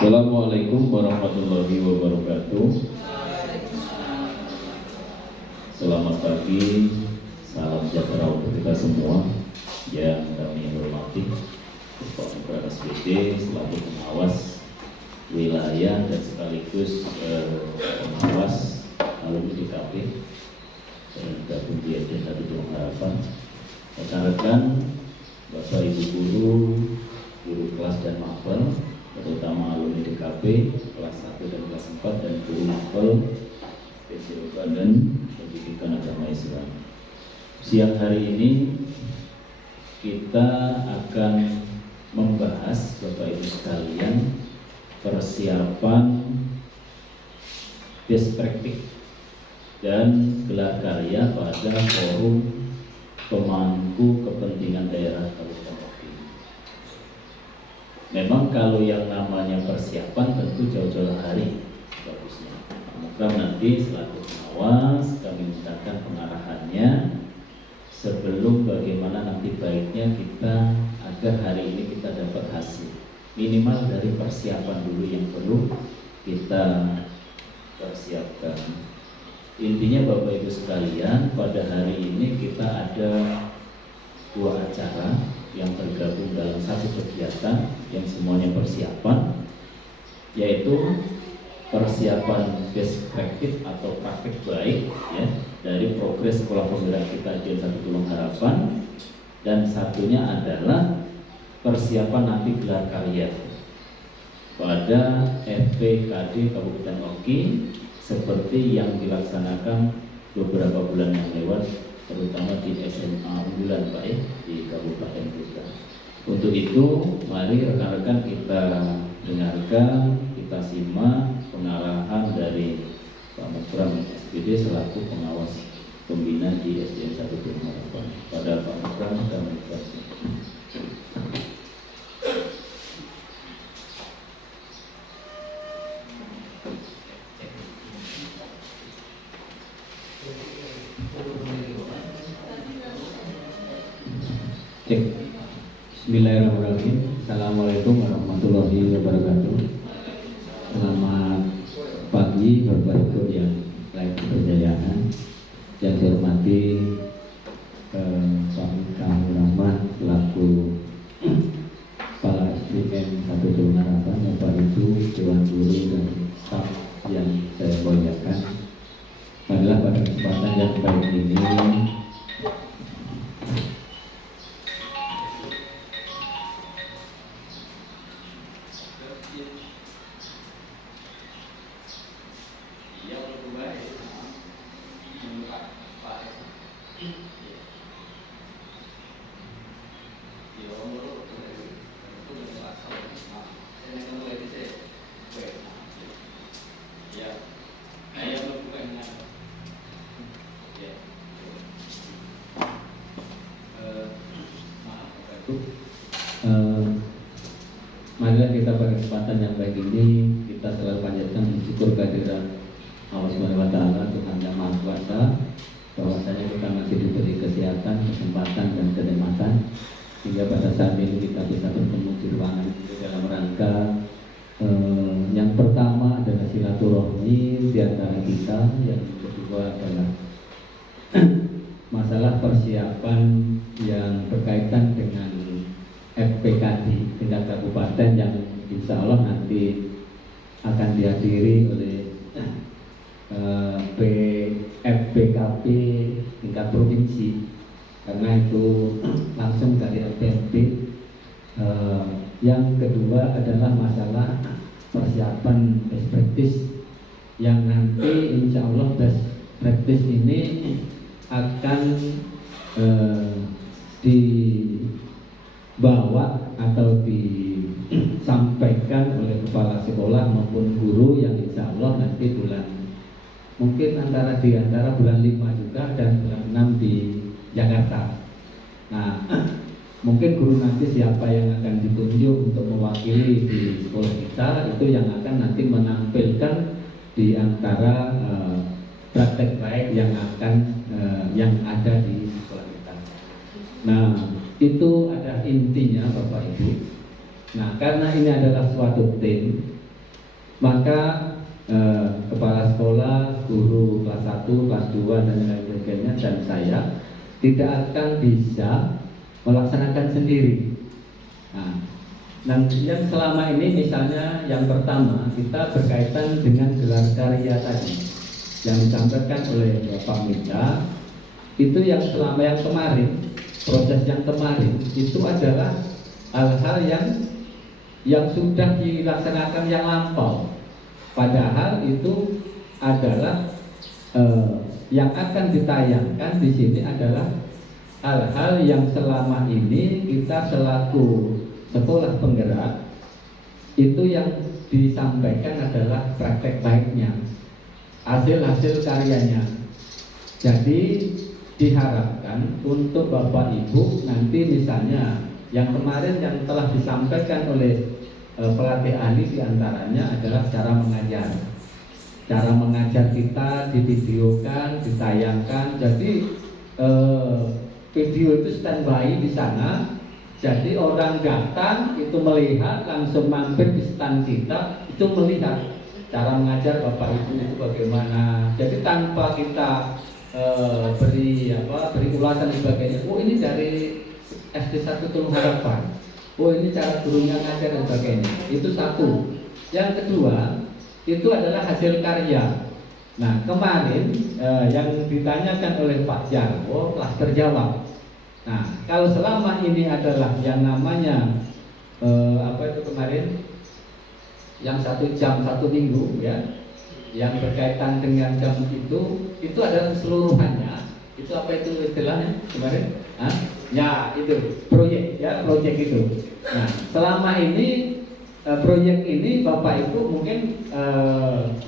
Assalamualaikum warahmatullahi wabarakatuh. Selamat pagi, salam sejahtera untuk kita semua yang kami hormati. Bapak Mukran SPD selaku pengawas wilayah dan sekaligus pengawas alumni DKP dan gabung di SD 1 Tulung Harapan. Rekan-rekan, Bapak Ibu guru kelas dan mapel, terutama alumni DKP kelas 1 dan kelas 4 dan guru mapel PCOK dan Pendidikan Agama Islam. Siang hari ini kita akan membahas Bapak Ibu sekalian persiapan best practice dan gelar karya pada forum pemangku kepentingan daerah Kabupaten Oki. Memang kalau yang namanya persiapan tentu jauh-jauh hari bagusnya. Maka nanti selaku pengawas kami mintakan pengarahannya sebelum bagaimana nanti baiknya kita agar hari ini kita dapat hasil. Minimal dari persiapan dulu yang perlu kita persiapkan. Intinya Bapak Ibu sekalian, pada hari ini kita ada 2 acara yang tergabung dalam satu kegiatan yang semuanya persiapan, yaitu persiapan best practice atau praktik baik ya dari progres sekolah penggerak kita di 1 Tulung Harapan, dan satunya adalah persiapan nanti gelar karya pada FPKD Kabupaten Oki seperti yang dilaksanakan beberapa bulan yang lewat, terutama di SMA unggulan Pak ya, di Kabupaten kita. Untuk itu, mari rekan-rekan kita dengarkan, kita simak pengarahan dari Pak Mukran SPD selaku pengawas pembina di SDN 1 Tulung Harapan. Pada Pak Mukran kami kasih. Bismillahirrahmanirrahim. Assalamualaikum warahmatullahi wabarakatuh. Selamat pagi Bapak Ibu yang layak kepercayaan. Yang saya hormati Pak Mikael Rahmat selaku Kepala SDN 1 Tulung Harapan, Bapak Ibu Dewan Guru dan staf yang saya muliakan. Pada kesempatan yang baik ini marilah kita pada kesempatan yang baik ini kita selalu panjatkan syukur kehadirat Allah Subhanahu wa taala, Tuhan yang Maha Kuasa, bahwasanya kita masih diberi kesehatan, kesempatan dan kenikmatan hingga pada saat ini kita bisa bertemu di ruangan ini dalam rangka yang pertama adalah silaturahmi di antara kita, yang kedua adalah masalah persiapan yang berkaitan dengan FPKD tingkat kabupaten yang insya Allah nanti akan dihadiri oleh FPKP tingkat provinsi, karena itu langsung dari LPMP. Yang kedua adalah masalah persiapan best practice yang nanti insya Allah best practice ini akan dibawa atau disampaikan oleh kepala sekolah maupun guru yang insya Allah nanti mungkin antara bulan 5 juga dan bulan 6 di Jakarta. Nah, mungkin guru nanti siapa yang akan ditunjuk untuk mewakili di sekolah kita itu yang akan nanti menampilkan di antara praktek baik yang ada di sekolah kita. Nah, itu ada intinya Bapak Ibu. Nah, karena ini adalah suatu tim, maka kepala sekolah, guru kelas 1, kelas 2 dan lain sebagainya dan saya tidak akan bisa melaksanakan sendiri. Nah, yang selama ini misalnya yang pertama kita berkaitan dengan gelar karya tadi yang disampaikan oleh Bapak Minta, itu yang selama yang kemarin, proses yang kemarin itu adalah hal-hal yang sudah dilaksanakan yang lampau. Padahal itu adalah yang akan ditayangkan di sini adalah hal-hal yang selama ini kita selaku sekolah penggerak itu yang disampaikan adalah praktek baiknya, hasil-hasil karyanya. Jadi diharapkan untuk Bapak Ibu nanti misalnya yang kemarin yang telah disampaikan oleh pelatih ahli diantaranya adalah cara mengajar. Cara mengajar kita divideokan, ditayangkan. Jadi video itu standby di sana. Jadi orang datang itu melihat, langsung mampir di stand kita itu melihat cara mengajar Bapak Ibu itu bagaimana. Jadi tanpa kita beri ulasan dan sebagainya. Oh ini dari SD 1 Tulung Harapan. Oh ini cara gurunya ngajar dan sebagainya. Itu satu. Yang kedua itu adalah hasil karya. Nah kemarin yang ditanyakan oleh Pak Jarwo telah terjawab. Nah kalau selama ini adalah yang namanya kemarin yang 1 jam 1 minggu ya, yang berkaitan dengan jam itu adalah keseluruhannya. Itu apa itu istilahnya kemarin? Ya itu proyek itu. Nah selama ini proyek ini Bapak Ibu mungkin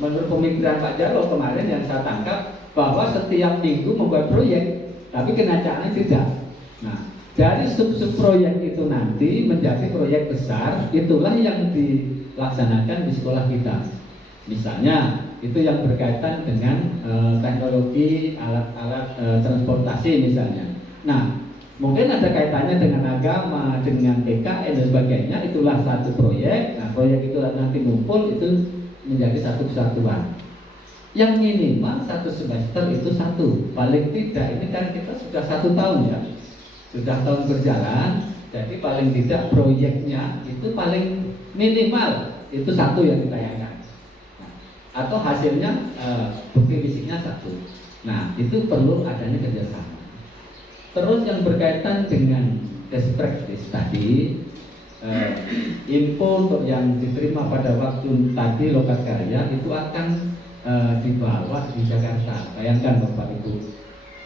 menurut pemikiran Pak Jarwo kemarin yang saya tangkap bahwa setiap minggu membuat proyek, tapi kenyataannya tidak. Nah dari sub-sub proyek itu nanti menjadi proyek besar, itulah yang dilaksanakan di sekolah kita. Misalnya itu yang berkaitan dengan teknologi alat-alat transportasi misalnya. Nah mungkin ada kaitannya dengan agama, dengan PKN dan sebagainya. Itulah satu proyek. Nah proyek itu nanti ngumpul itu menjadi satu kesatuan. Yang minimal 1 semester itu 1. Paling tidak ini kan kita sudah 1 tahun ya, sudah tahun berjalan. Jadi paling tidak proyeknya itu paling minimal itu 1 yang ditayangkan. Atau hasilnya bukti fisiknya 1. Nah itu perlu adanya kerjasama. Terus yang berkaitan dengan best practice tadi, info untuk yang diterima pada waktu tadi lokat karya itu akan dibawa di Jakarta. Bayangkan Bapak Ibu,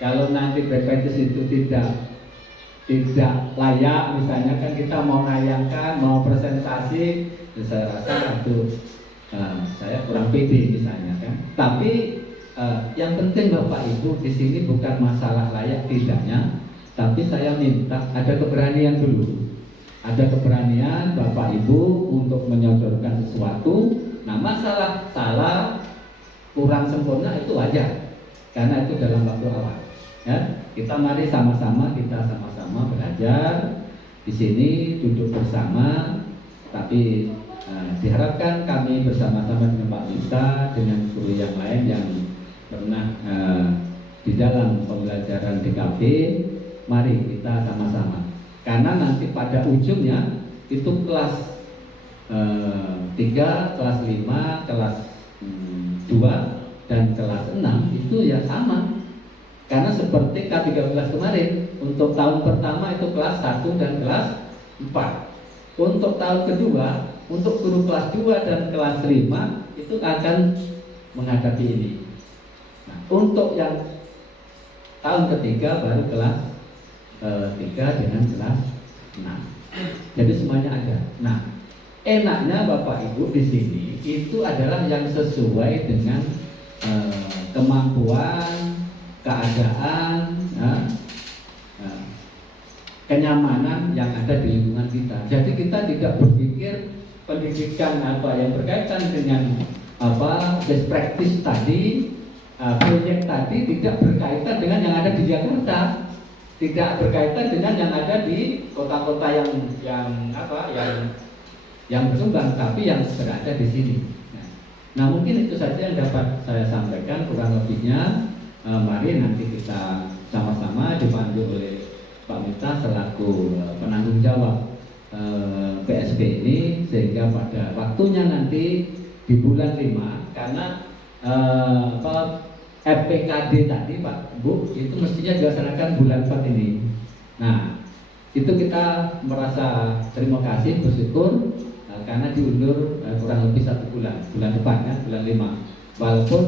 kalau nanti best practice itu tidak layak, misalnya kan kita mau nayangkan, mau presentasi, saya rasa itu saya kurang pede misalnya kan. Tapi yang penting Bapak Ibu di sini bukan masalah layak tidaknya, tapi saya minta ada keberanian dulu. Ada keberanian Bapak Ibu untuk menyodorkan sesuatu. Nah masalah salah, kurang sempurna itu wajar, karena itu dalam waktu awal. Ya, kita mari sama-sama belajar di sini, duduk bersama. Tapi diharapkan kami bersama-sama dengan Pak Mista, dengan guru yang lain yang pernah di dalam pembelajaran DKV, mari kita sama-sama. Karena nanti pada ujungnya itu kelas 3, kelas 5, kelas 2 dan kelas 6 itu ya sama. Karena seperti K13 kemarin, untuk tahun pertama itu kelas 1 dan kelas 4. Untuk tahun kedua, untuk guru kelas 2 dan kelas 5 itu akan menghadapi ini. Nah, untuk yang tahun ketiga baru kelas 3 dengan kelas 6. Jadi semuanya ada. Nah, enaknya Bapak Ibu di sini itu adalah yang sesuai dengan kemampuan, keadaan, kenyamanan yang ada di lingkungan kita. Jadi kita tidak berpikir pendidikan yang berkaitan dengan best practice tadi, proyek tadi tidak berkaitan dengan yang ada di Jakarta, tidak berkaitan dengan yang ada di kota-kota yang berkembang, tapi yang berada di sini. Nah, Nah mungkin itu saja yang dapat saya sampaikan, kurang lebihnya mari nanti kita sama-sama dipandu oleh Pak Miftah selaku penanggung jawab PSB ini, sehingga pada waktunya nanti di bulan 5, karena FPKD tadi Pak Bu itu mestinya dilaksanakan bulan 4 ini. Nah itu kita merasa terima kasih, bersyukur karena diundur kurang lebih 1 bulan, bulan depan kan, bulan 5. Walaupun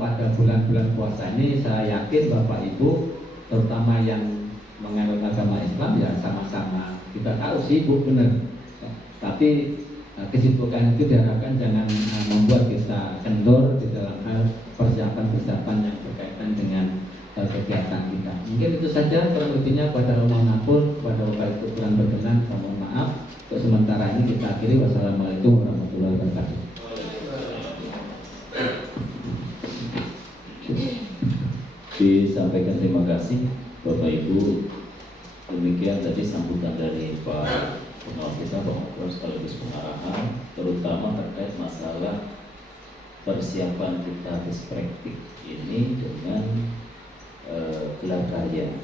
pada bulan-bulan puasa ini saya yakin Bapak Ibu terutama yang menganut agama Islam ya sama-sama kita tahu sih Bu benar, tapi kesibukan itu diharapkan jangan membuat kita kendor di dalam hal persiapan-persiapan yang berkaitan dengan kegiatan kita. Mungkin itu saja kurang lebihnya. Pada mohon ampun, kepada Bapak Ibu kurang berkenan saya mohon maaf. Untuk sementara ini kita akhiri. Wassalamualaikum warahmatullahi wabarakatuh. Disampaikan terima kasih Bapak Ibu. Demikian tadi sambutan dari Pak Pengawas Desa, Pak Mokros, sekaligus pengarahan, terutama terkait masalah persiapan kita best practice ini dengan gelar karya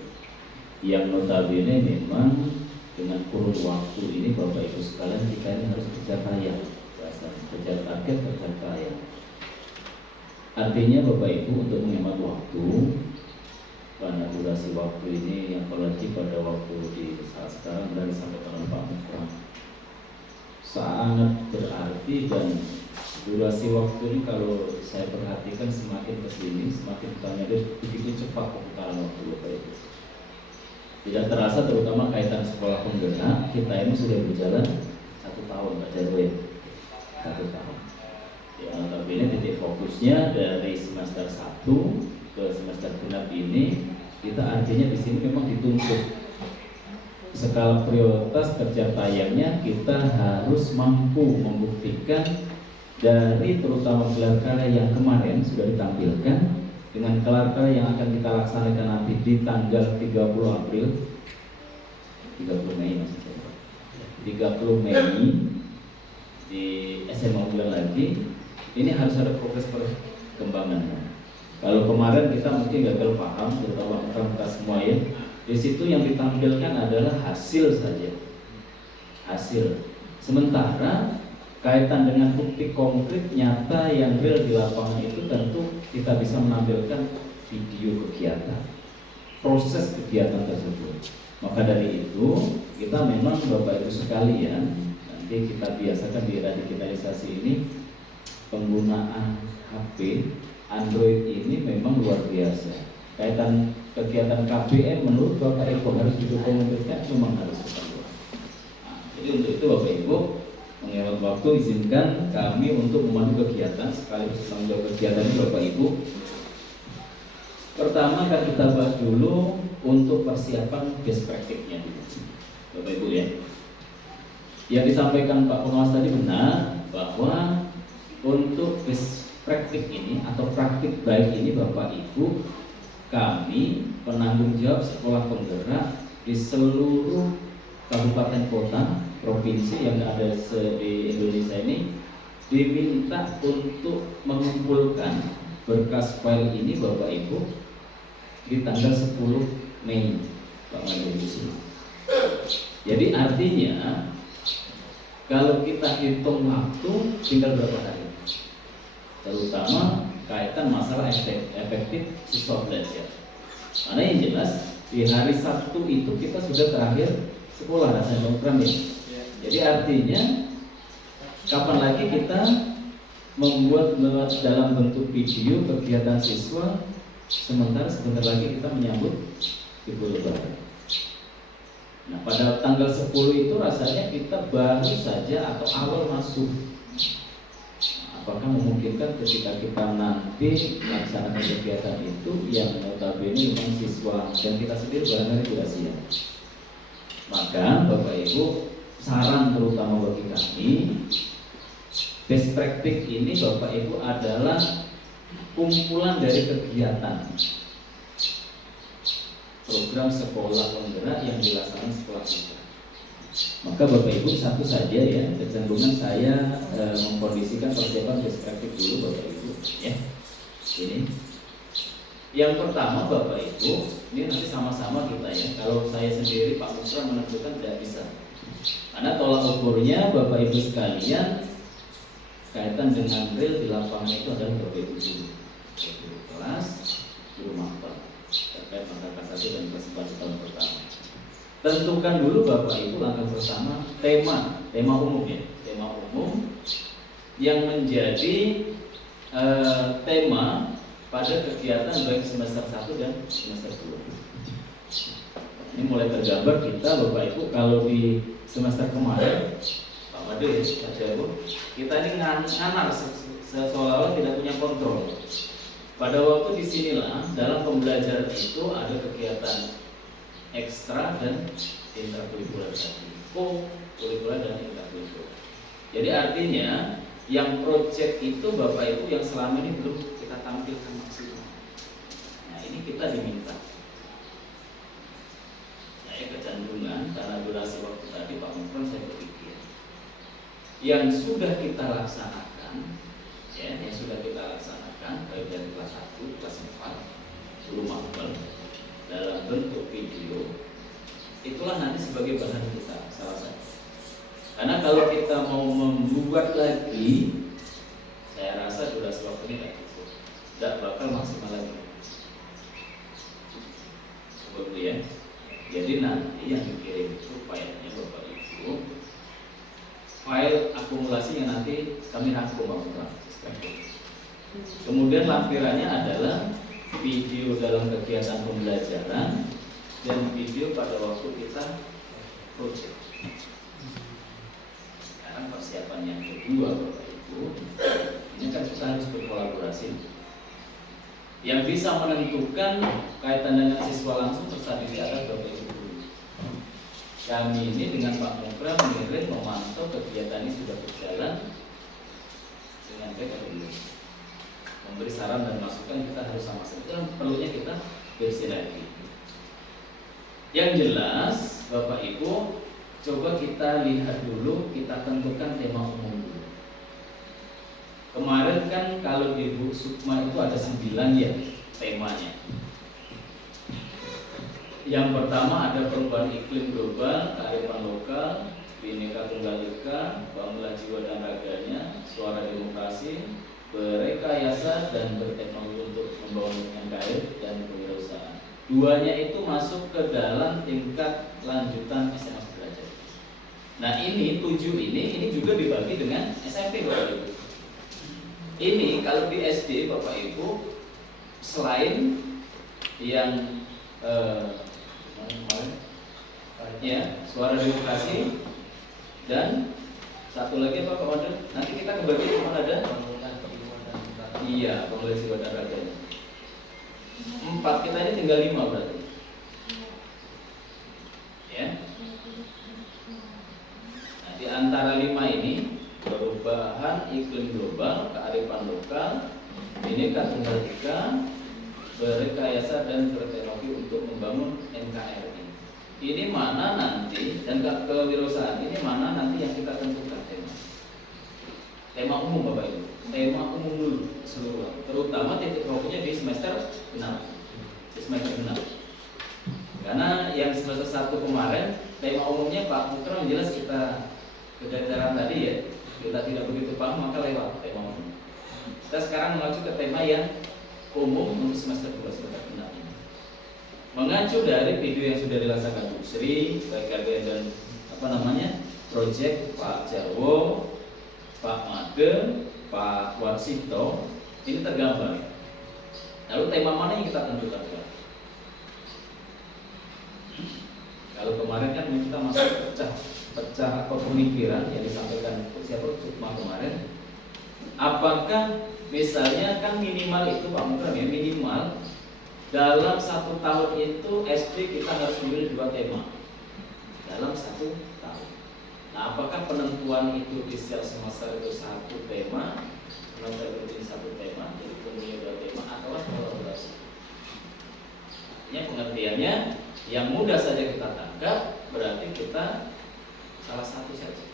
yang notabene memang dengan kurun waktu ini Bapak Ibu sekalian kita ini harus kejar kaya, kejar target, kejar kaya. Artinya Bapak Ibu untuk menghemat waktu, karena durasi waktu ini yang apalagi pada waktu di saat sekarang dan sampai oleh Pak Mokros sangat berarti, dan durasi waktu ini kalau saya perhatikan semakin kesini semakin ternyata begitu cepat perputaran waktu Bapak Ibu. Tidak terasa, terutama kaitan sekolah penggerak kita ini sudah berjalan 1 tahun Pak Jarwo, 1 tahun. Ya, tapi ini titik fokusnya dari semester 1 ke semester genap ini kita artinya di sini memang dituntut skala prioritas kerja tayangnya kita harus mampu membuktikan dari terutama gelar karya yang kemarin sudah ditampilkan dengan gelar karya yang akan kita laksanakan nanti di tanggal 30 April 30 Mei maksud saya 30 Mei di SMA bulan lagi ini harus ada progres perkembangannya. Kalau kemarin kita mungkin gagal paham, terutama kita semua ya, di situ yang ditampilkan adalah hasil saja, hasil. Sementara kaitan dengan bukti konkret nyata yang real di lapangan itu tentu kita bisa menampilkan video kegiatan, proses kegiatan tersebut. Maka dari itu kita memang Bapak Ibu sekalian nanti kita biasakan di era digitalisasi ini penggunaan HP Android ini memang luar biasa. Kaitan kegiatan KBM menurut Bapak Ibu harus didokumentasikan, memang harus dilakukan. Nah, jadi untuk itu Bapak Ibu menghemat waktu izinkan kami untuk memandu kegiatan sekaligus tanggung jawab kegiatan ini Bapak Ibu. Pertama akan kita bahas dulu untuk persiapan best practice-nya dulu, Bapak Ibu ya. Yang disampaikan Pak Pengawas tadi benar bahwa untuk best praktik ini atau praktik baik ini Bapak Ibu, kami penanggung jawab sekolah penggerak di seluruh kabupaten kota provinsi yang ada di Indonesia ini diminta untuk mengumpulkan berkas file ini Bapak Ibu di tanggal 10 Mei Pak Majelis. Jadi artinya kalau kita hitung waktu tinggal berapa hari, terutama kaitan masalah efektif siswa belajar. Karena yang jelas di hari Sabtu itu kita sudah terakhir sekolah rasanya program ya. Jadi artinya kapan lagi kita membuat dalam bentuk video kegiatan siswa, sementara sebentar lagi kita menyambut Idul Lebaran. Nah pada tanggal 10 itu rasanya kita baru saja atau awal masuk. Apakah memungkinkan ketika kita nanti melaksanakan kegiatan itu yang notabene memang siswa dan kita sendiri barangkali tidak siap. Maka Bapak Ibu saran terutama bagi kami, best practice ini Bapak Ibu adalah kumpulan dari kegiatan program sekolah penggerak yang dilaksanakan sekolah kita. Maka Bapak Ibu satu saja ya, kecenderungan saya mengkondisikan persiapan perspektif dulu Bapak Ibu ya. Ini yang pertama Bapak Ibu, ini nanti sama-sama kita ya. Kalau saya sendiri Pak Musra menentukan tidak bisa, karena tolak ukurnya Bapak Ibu sekalian kaitan dengan real di lapangan itu adalah Bapak Ibu guru kelas, guru maba terkait mata kelas 1 dan kelas 4 tahun pertama. Tentukan dulu Bapak Ibu langkah pertama tema umum ya, tema umum yang menjadi tema pada kegiatan baik semester 1 dan semester 2. Ini mulai tergambar kita Bapak Ibu kalau di semester kemarin Pak Made ya, Pak Jarwo, kita ini nganar seolah-olah tidak punya kontrol. Pada waktu disinilah dalam pembelajaran itu ada kegiatan ekstra dan intrakurikuler tadi, kurikuler dan intrakurikuler. Jadi artinya yang project itu Bapak Ibu yang selama ini belum kita tampilkan maksimal. Nah ini kita diminta. Saya kecenderungan karena durasi waktu tadi Pak Mufron saya berpikir yang sudah kita laksanakan, ya, yang sudah kita laksanakan baik dari kelas 1, kelas 4, guru maba dalam bentuk video, itulah nanti sebagai bahan kita salah satu. Karena kalau kita mau membuat lagi, saya rasa durasi waktu ini tidak cukup, tidak bakal maksimal lagi. Seperti ya. Jadi nanti yang dikirim itu filenya Bapak Ibu, file akumulasinya nanti kami rangkum Bapak. Kemudian lampirannya adalah video dalam kegiatan pembelajaran dan video pada waktu kita project. Sekarang persiapan yang kedua Bapak Ibu, ini kan kita harus berkolaborasi. Yang bisa menentukan kaitan dengan siswa langsung tersadir di atas Bapak Ibu. Kami ini dengan Pak Mukra mengirim memantau kegiatan ini sudah berjalan dengan baik atau belum. Memberi saran dan masukan kita harus sama-sama. Itu perlunya kita bersinergi. Yang jelas Bapak Ibu, coba kita lihat dulu, kita tentukan tema umum dulu. Kemarin kan kalau di Bu Sukma itu ada 9 ya temanya. Yang pertama ada perubahan iklim global, kearifan lokal, Bhinneka Tunggal Ika, bangunlah jiwa dan raganya, suara demokrasi, berrekayasa dan berteknologi untuk membangun NKRI dan kewirausahaan. Duanya itu masuk ke dalam tingkat lanjutan SMA sederajat. Nah ini 7 ini juga dibagi dengan SMP Bapak Ibu. Ini kalau di SD Bapak Ibu selain yang ya suara demokrasi dan satu lagi apa Pak Wader? Nanti kita kebagi kemana ada? Iya, pembelajaran jiwa dan raganya. 4 kita ini tinggal 5 berarti. Ya. Nah, di antara 5 ini perubahan iklim global, kearifan lokal, Bhinneka Tunggal Ika, berrekayasa dan berteknologi untuk membangun NKRI. Ini mana nanti dan kewirausahaan ini mana nanti yang kita tentukan tema umum Bapak Ibu. Tema umum dulu seluruh, terutama titik fokusnya di semester 6. Di semester 6. Karena yang semester 1 kemarin tema umumnya Pak Putra jelas kita kejajaran tadi ya. Kita tidak begitu paham maka lewat tema umum. Kita sekarang mengacu ke tema yang umum untuk semester 2 semester 6 ini. Mengacu dari video yang sudah dilaksanakan Bu Sri, BKB dan project Pak Jarwo, Pak Made, Pak Warsito, ini tergambar. Lalu tema mana yang kita tentukan? Kalau kemarin kan kita masuk pecah atau pemikiran yang disampaikan siapa Sukma kemarin. Apakah misalnya kan minimal itu Pak Mukram ya, minimal dalam 1 tahun itu SD kita harus memilih 2 tema dalam 1 tahun. Nah, apakah penentuan itu di setiap semester itu 1 tema, semester itu 1 tema, jadi punya 2 tema atau kolaborasi? Ini pengertiannya yang mudah saja kita tangkap, berarti kita salah satu saja.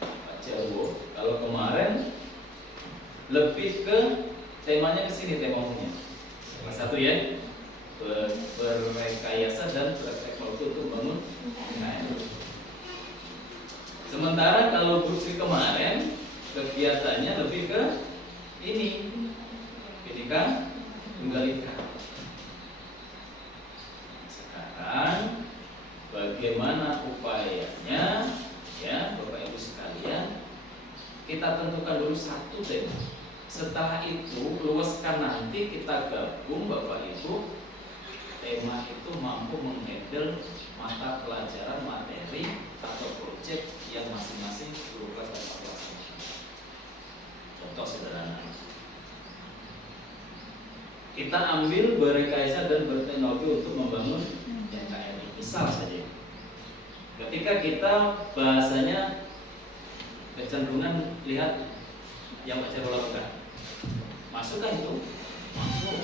Pak Jarwo, kalau kemarin lebih ke temanya ke sini, tema umumnya. Salah satu ya, berrekayasa dan berteknologi untuk bangun NKRI. Sementara kalau Bu Sri kemarin kegiatannya lebih ke ini, pendidikan tunggal ika. Sekarang bagaimana upayanya ya Bapak Ibu sekalian, kita tentukan dulu satu tema. Setelah itu luaskan, nanti kita gabung Bapak Ibu, tema itu mampu menghandle mata pelajaran materi atau proyek yang masing-masing guru kelas dan kelas. Contoh sederhana, kita ambil berrekayasa dan berteknologi untuk membangun NKRI. Misal saja, ketika kita bahasanya kecenderungan lihat yang baca lakukan, masukkah itu? Masuk.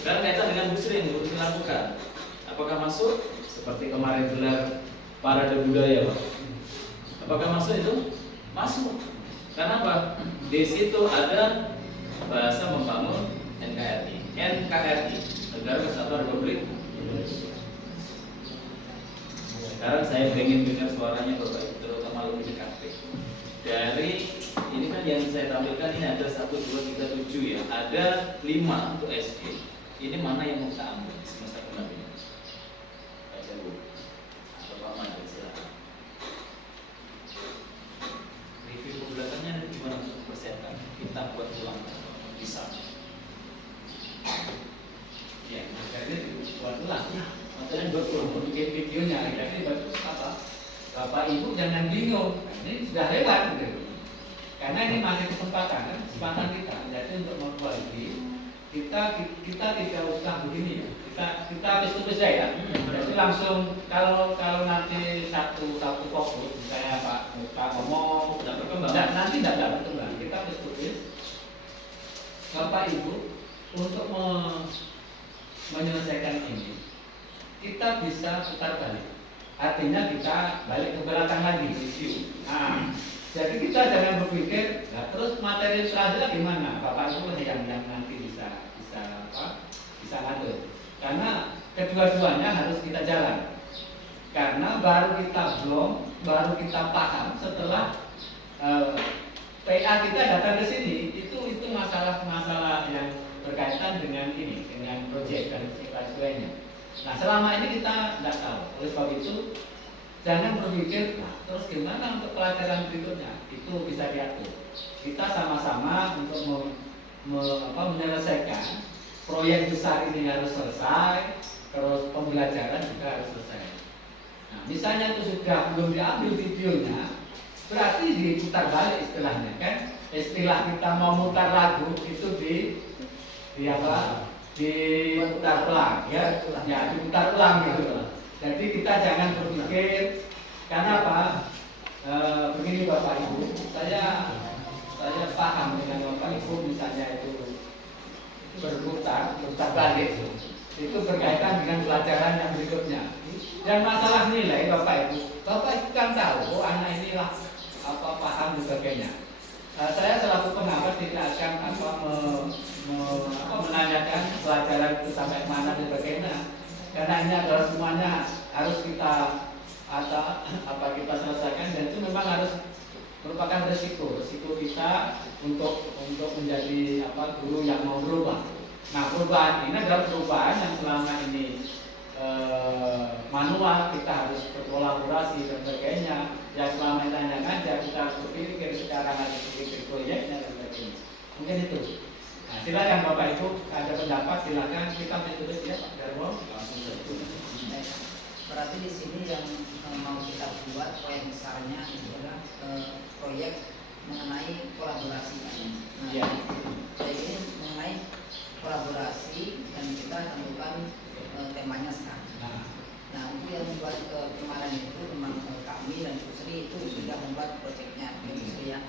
Sekarang kaitan dengan Bu Sri yang Bu Sri lakukan, apakah masuk? Seperti kemarin gelar parade budaya, Pak. Apakah masuk itu? Masuk. Kenapa? Di situ ada bahasa membangun NKRI. NKRI, Negara Kesatuan Republik Indonesia. Sekarang saya ingin dengar suaranya Bapak Ibu, terutama lebih KP. Dari ini kan yang saya tampilkan ini ada 1, 2, 3, 7 ya. Ada 5 untuk SD. Ini mana yang mau kita ambil di semester kemarin? Baca Bu. Atau Pak Madi, silakan. Review kebelakannya nanti gimana untuk persiapkan? Kita buat ulang bisa. Ya, makanya buat ulang. Makanya buat ulang, bikin videonya. Jadi apa? Bapak Ibu jangan bingung. Ini sudah lewat gitu. Karena ini masih kesempatan kita. Jadi untuk memperbaiki kita tidak usah begini ya. Kita habis itu saja ya. Jadi langsung kalau nanti satu fokus, misalnya Pak ngomong tidak berkembang, nanti tidak berkembang. Kita habis tulis Bapak Ibu untuk menyelesaikan ini, kita bisa putar balik. Artinya kita balik ke belakang lagi review. Nah, jadi kita jangan berpikir, nah, terus materi selanjutnya gimana? Bapak Ibu yang nanti bisa ngatur. Karena kedua-duanya harus kita jalan. Karena baru kita paham setelah PA kita datang ke sini. Itu masalah yang berkaitan dengan proyek dan sebagainya. Nah, selama ini kita tidak tahu. Oleh sebab itu jangan berpikir, nah, terus gimana untuk pelajaran berikutnya? Itu bisa diatur. Kita sama-sama untuk menyelesaikan proyek besar ini harus selesai, terus pembelajaran juga harus selesai. Nah, misalnya itu sudah belum diambil videonya, berarti diputar balik istilahnya kan? Istilah kita mau mutar lagu itu diputar ulang, diputar ulang gitu. Jadi kita jangan berpikir, karena apa? Begini Bapak Ibu, saya paham dengan Bapak Ibu misalnya itu berputar balik itu berkaitan dengan pelajaran yang berikutnya. Dan masalah nilai Bapak Ibu kan tahu, anak inilah paham dan sebagainya. Saya selaku pengawas tidak akan menanyakan pelajaran itu sampai mana dan sebagainya. Karena ini adalah semuanya harus kita kita selesaikan, dan itu memang harus merupakan resiko kita untuk menjadi guru yang mau berubah. Nah, perubahan ini adalah perubahan yang selama ini manual, kita harus berkolaborasi dan sebagainya. Ya selama ini aja kita harus berpikir sekarang ada berpikir proyeknya dan sebagainya. Mungkin itu. Nah, silakan Bapak Ibu, ada pendapat silakan, kita tulis ya Pak Jarwo. Langsung saja. Berarti di sini yang mau kita buat proyek besarnya adalah proyek mengenai kolaborasi. Nah, ya. Proyek ini mengenai kolaborasi dan kita tentukan temanya sekarang. Nah, untuk yang membuat kemarin itu memang kami dan Bu Sri itu sudah membuat proyeknya, Bu Sri ya.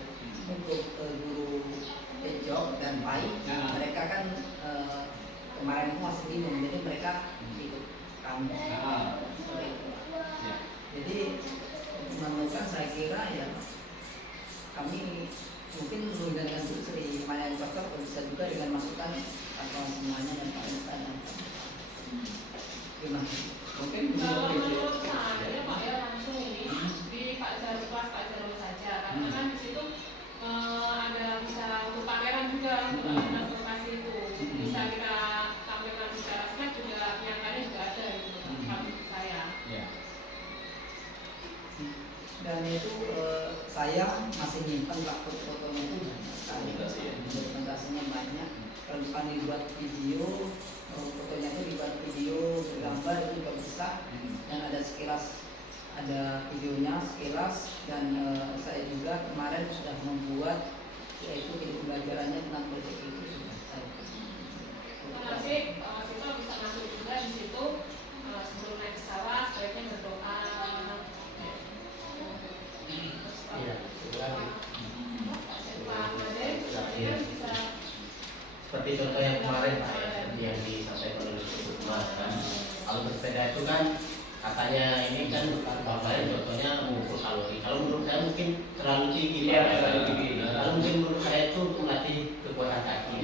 Untuk guru Ejok dan Pai, mereka kan kemarin itu masih bingung, jadi mereka ikut kami. kira ya kami mungkin dengan Bu Sri mana yang cocok bisa juga dengan masukan atau semuanya dan Pak Muta dan gimana? Mungkin Kalau menurut saya Pak ya langsung ini di Pak Jarwo Pak Jarwo saja karena kan di situ ada bisa untuk pameran juga untuk transportasi itu bisa kita tampilkan secara slide juga nyatanya juga ada gitu menurut saya. Dan itu saya masih nyimpan Pak foto-fotonya itu banyak sekali. Dokumentasinya banyak. Kalau bukan dibuat video, fotonya itu dibuat video bergambar itu juga bisa. Dan ada sekilas, ada videonya sekilas. Dan saya juga kemarin sudah membuat yaitu video pembelajarannya tentang proyek itu sudah saya. Nanti Pak Wasito bisa masuk juga di situ sebelum naik pesawat sebaiknya berdoa. Iya, Pak Made, saya bisa seperti contoh yang kemarin Pak ya, yang disampaikan oleh Ibu kemarin. Kalau bersepeda itu kan katanya ini kan bapaknya contohnya mengukur kalori. Kalau menurut saya mungkin terlalu tinggi. Iya, terlalu tinggi. Kalau mungkin menurut saya itu untuk melatih kekuatan kaki.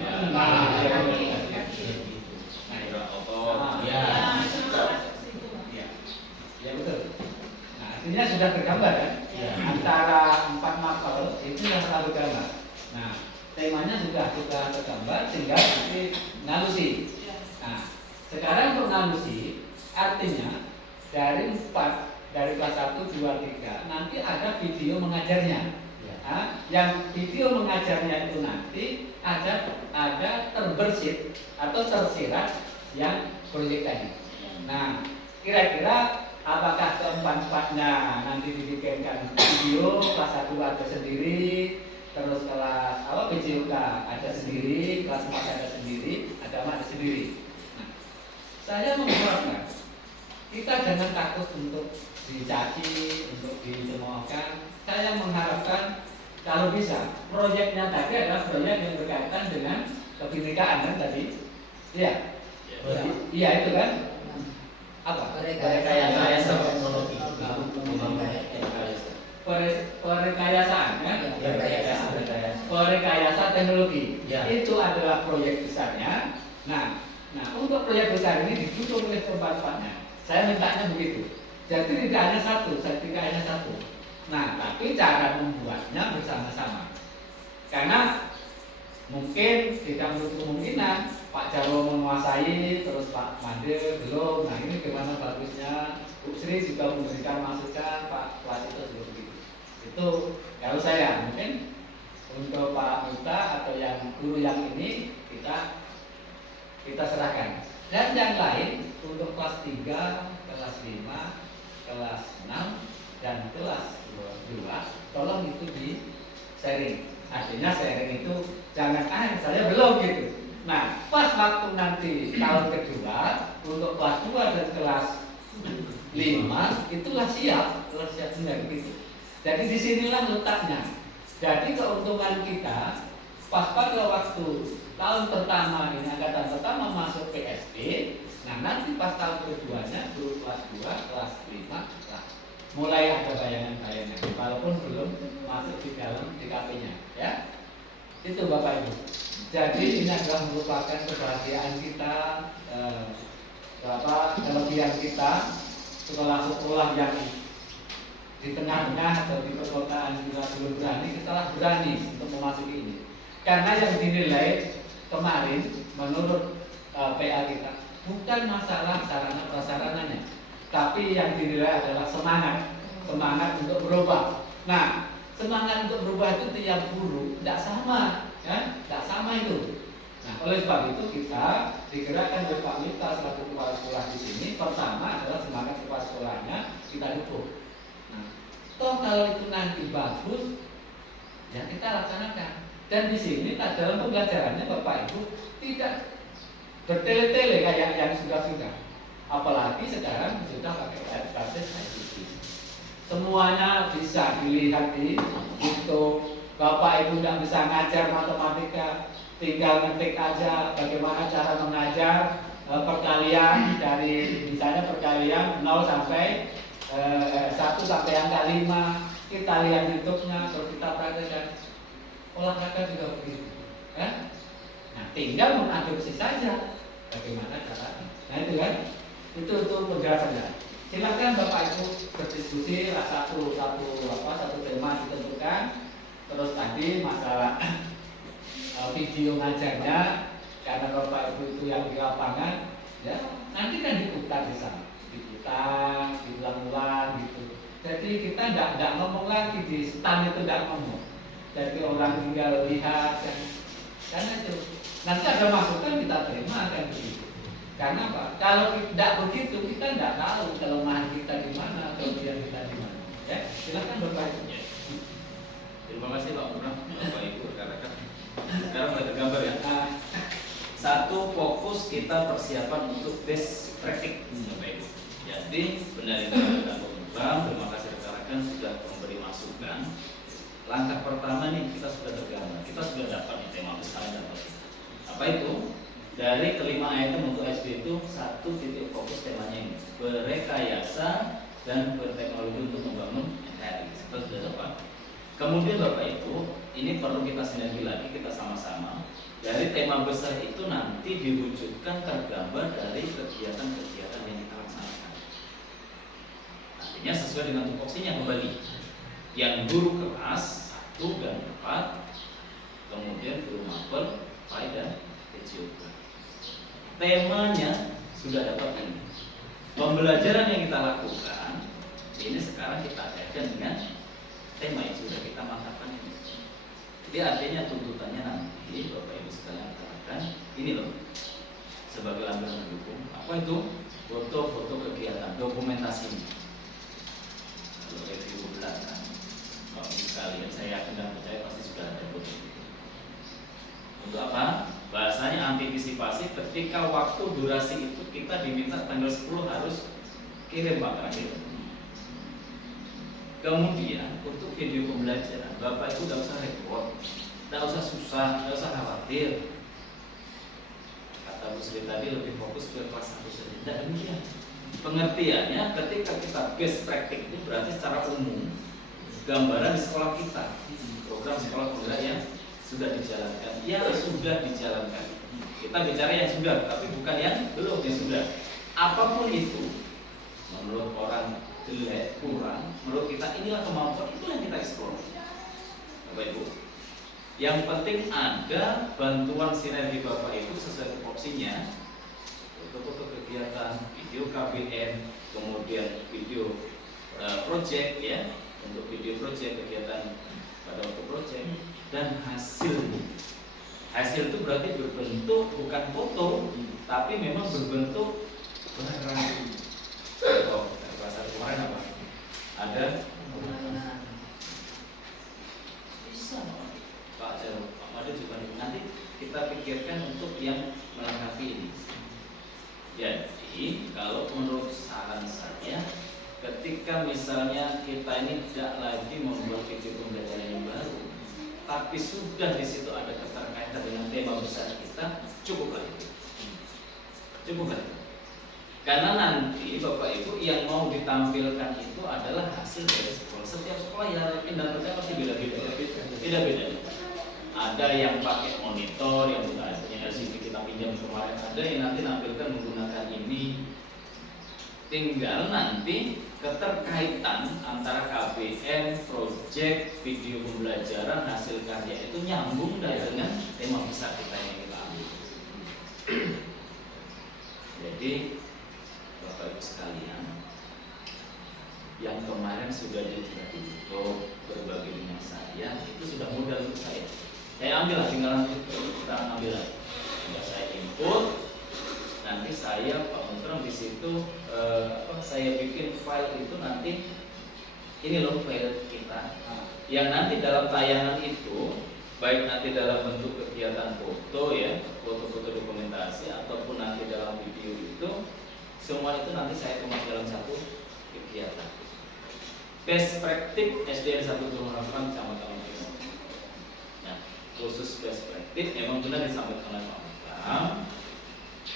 Ya betul. Nah, artinya sudah tergambar kan? Ya. Antara 4 mapel itu yang selalu gambar. Nah, temanya sudah tergambar, tinggal nanti ngalusi. Nah, sekarang untuk ngalusi artinya dari 4 dari kelas 1, 2, 3 nanti ada video mengajarnya. Nah, yang video mengajarnya itu nanti ada terbersit atau tersirat yang proyek tadi. Nah, kira-kira apakah keempat-empatnya nanti dibikinkan video kelas 1 ada sendiri, terus kelas PJUK ada sendiri, kelas 4 ada sendiri, agama ada sendiri. Nah, saya mengharapkan kita jangan takut untuk dicaci, untuk dicemoohkan. Saya mengharapkan kalau bisa proyeknya tadi adalah proyek yang berkaitan dengan kebinekaan kan tadi, iya, iya itu kan apa? Rekayasa teknologi. Perekayasaan kan? Perekayasa teknologi. Ya. Itu adalah proyek besarnya. Nah, untuk proyek besar ini didukung oleh keempat-empatnya. Saya mintanya begitu. Jadi tidak hanya satu. Nah, tapi cara membuatnya bersama-sama. Karena mungkin tidak menutup kemungkinan Pak Jarwo menguasai, terus Pak Made belum. Nah, ini gimana bagusnya? Bu Sri juga memberikan masukan, Pak Wasito juga begitu. Itu kalau saya mungkin untuk Pak Muta atau yang guru yang ini kita serahkan. Dan yang lain untuk kelas 3, kelas 5, kelas 6 dan kelas 2 tolong itu di sharing. Artinya sharing itu jangan saya belum gitu. Nah, pas waktu nanti tahun kedua untuk kelas 2 dan kelas 5 itulah siap benar gitu. Jadi disinilah letaknya. Jadi keuntungan kita pas pada waktu tahun pertama ini angkatan pertama masuk PSP, nah nanti pas tahun keduanya guru kelas 2, kelas 5 lah mulai ada bayangan-bayangan walaupun belum masuk di dalam DKP-nya ya. Itu Bapak Ibu. Jadi ini adalah merupakan kebahagiaan kita, kelebihan kita sekolah-sekolah yang di tengah-tengah atau di perkotaan kita belum berani, kita lah berani untuk memasuki ini. Karena yang dinilai kemarin menurut PA kita bukan masalah sarana prasarananya, tapi yang dinilai adalah semangat untuk berubah. Nah, semangat untuk berubah itu tiap guru tidak sama, ya, tidak sama itu. Nah, oleh sebab itu kita digerakkan oleh Pak Mita selaku kepala sekolah di sini. Pertama adalah semangat kepala sekolahnya kita dukung. Nah, toh kalau itu nanti bagus, ya kita laksanakan. Dan di sini dalam pembelajarannya Bapak Ibu tidak bertele-tele kayak yang sudah-sudah. Apalagi sekarang sudah pakai basis ICT. Semuanya bisa dilihat di YouTube. Bapak Ibu yang bisa ngajar matematika, tinggal ngetik aja bagaimana cara mengajar perkalian dari misalnya perkalian 0 sampai 1 sampai angka 5. kita lihat YouTube-nya atau kita praktekkan. Olahraga juga begitu, ya. Nah, tinggal mengadopsi saja bagaimana caranya. Nah itu kan, itu penjelasannya. Silakan Bapak Ibu berdiskusi satu tema ditentukan. Terus tadi masalah video ngajarnya, karena Bapak Ibu itu yang di lapangan, ya nanti kan diputar di sana, diputar, diulang-ulang gitu. Jadi kita tidak ngomong lagi di stand itu, tidak ngomong. Jadi orang tinggal lihat kan itu. Nanti ada masukan kita terima kan begitu. Karena apa? Kalau tidak begitu kita tidak tahu kelemahan kita di mana, kelebihan kita di mana. Ya, silakan Bapak Ibu. Terima kasih Pak Purnam, Bapak Ibu rekan-rekan. Sekarang mulai tergambar ya. Satu, fokus kita persiapan untuk best practice Bapak Ibu. Jadi benar itu Pak Purnam, terima kasih rekan-rekan sudah memberi masukan. Langkah pertama nih kita sudah tergambar, kita sudah dapat nih tema besar dapat. Apa itu? Dari kelima item untuk SD itu satu titik fokus temanya ini, berrekayasa dan berteknologi untuk membangun NKRI. Kita sudah dapat. Kemudian Bapak Ibu, ini perlu kita sinergi lagi, kita sama-sama. Dari tema besar itu nanti diwujudkan tergambar dari kegiatan-kegiatan yang kita laksanakan. Artinya sesuai dengan tupoksinya kembali. Yang guru kelas 1 dan 4, kemudian guru mapel, PAI dan TJOK. Temanya sudah dapat ini. Pembelajaran yang kita lakukan ini sekarang kita kaitkan dengan tema yang sudah kita mantapkan ini. Jadi artinya tuntutannya nanti Bapak Ibu sekalian katakan ini loh sebagai lampiran pendukung. Apa itu? Foto-foto kegiatan, dokumentasi. Kalau review belakang. Bapak Ibu sekalian, saya yakin dan percaya pasti sudah ada foto. Untuk apa? Bahasanya antisipasi ketika waktu durasi itu kita diminta tanggal 10 harus kirim Pak terakhir. Kemudian untuk video pembelajaran Bapak Ibu tidak usah repot, tidak usah susah, tidak usah khawatir. Kata Bu Sri tadi lebih fokus ke kelas 1 saja. Tidak demikian. Pengertiannya ketika kita best practice itu berarti secara umum gambaran di sekolah kita, program sekolah penggerak yang sudah dijalankan, yang sudah dijalankan. Kita bicara yang sudah, tapi bukan yang belum, yang sudah. Apapun itu, menurut orang jelek, kurang, menurut kita inilah kemampuan, itu yang kita eksplor. Bapak Ibu, yang penting ada bantuan sinergi Bapak Ibu sesuai tupoksinya, foto-foto kegiatan, video KBN, kemudian video project ya, untuk video project kegiatan pada waktu project, dan hasil itu berarti berbentuk bukan foto, tapi memang berbentuk barang. Oh, bahasa kemarin apa? Ada bisa Pak Jarwo, Pak Madu juga nanti kita pikirkan untuk yang melengkapi ini. Jadi kalau menurut saran saya, ketika misalnya kita ini tidak lagi membuat video pembelajaran yang baru, tapi sudah di situ ada keterkaitan dengan tema besar kita, cukuplah itu. Cukuplah itu. Karena nanti Bapak Ibu yang mau ditampilkan itu adalah hasil dari sekolah. Setiap sekolah ya yakin dan percaya pasti beda-beda. Beda-beda. Ada yang pakai monitor, yang sudah adanya LCD kita pinjam kemarin, ada yang nanti nampilkan menggunakan ini. Tinggal nanti keterkaitan antara KBN, proyek, video pembelajaran, hasil karya itu nyambung dengan tema besar kita yang kita ambil. Jadi Bapak Ibu sekalian, yang kemarin sudah dibutuh berbagi dengan saya, itu sudah modal untuk saya. Saya ambil lah, tinggal kita ambil lah. Tinggal saya input, nanti saya Pak Menteri di situ saya bikin file itu nanti ini loh file kita. Yang nanti dalam tayangan itu baik nanti dalam bentuk kegiatan foto ya, foto-foto dokumentasi ataupun nanti dalam video itu, semua itu nanti saya kemas dalam satu kegiatan. Best practice SDN 1 Harapan Kecamatan Timur. Nah, khusus best practice memang benar disampaikan oleh Pak Menteri.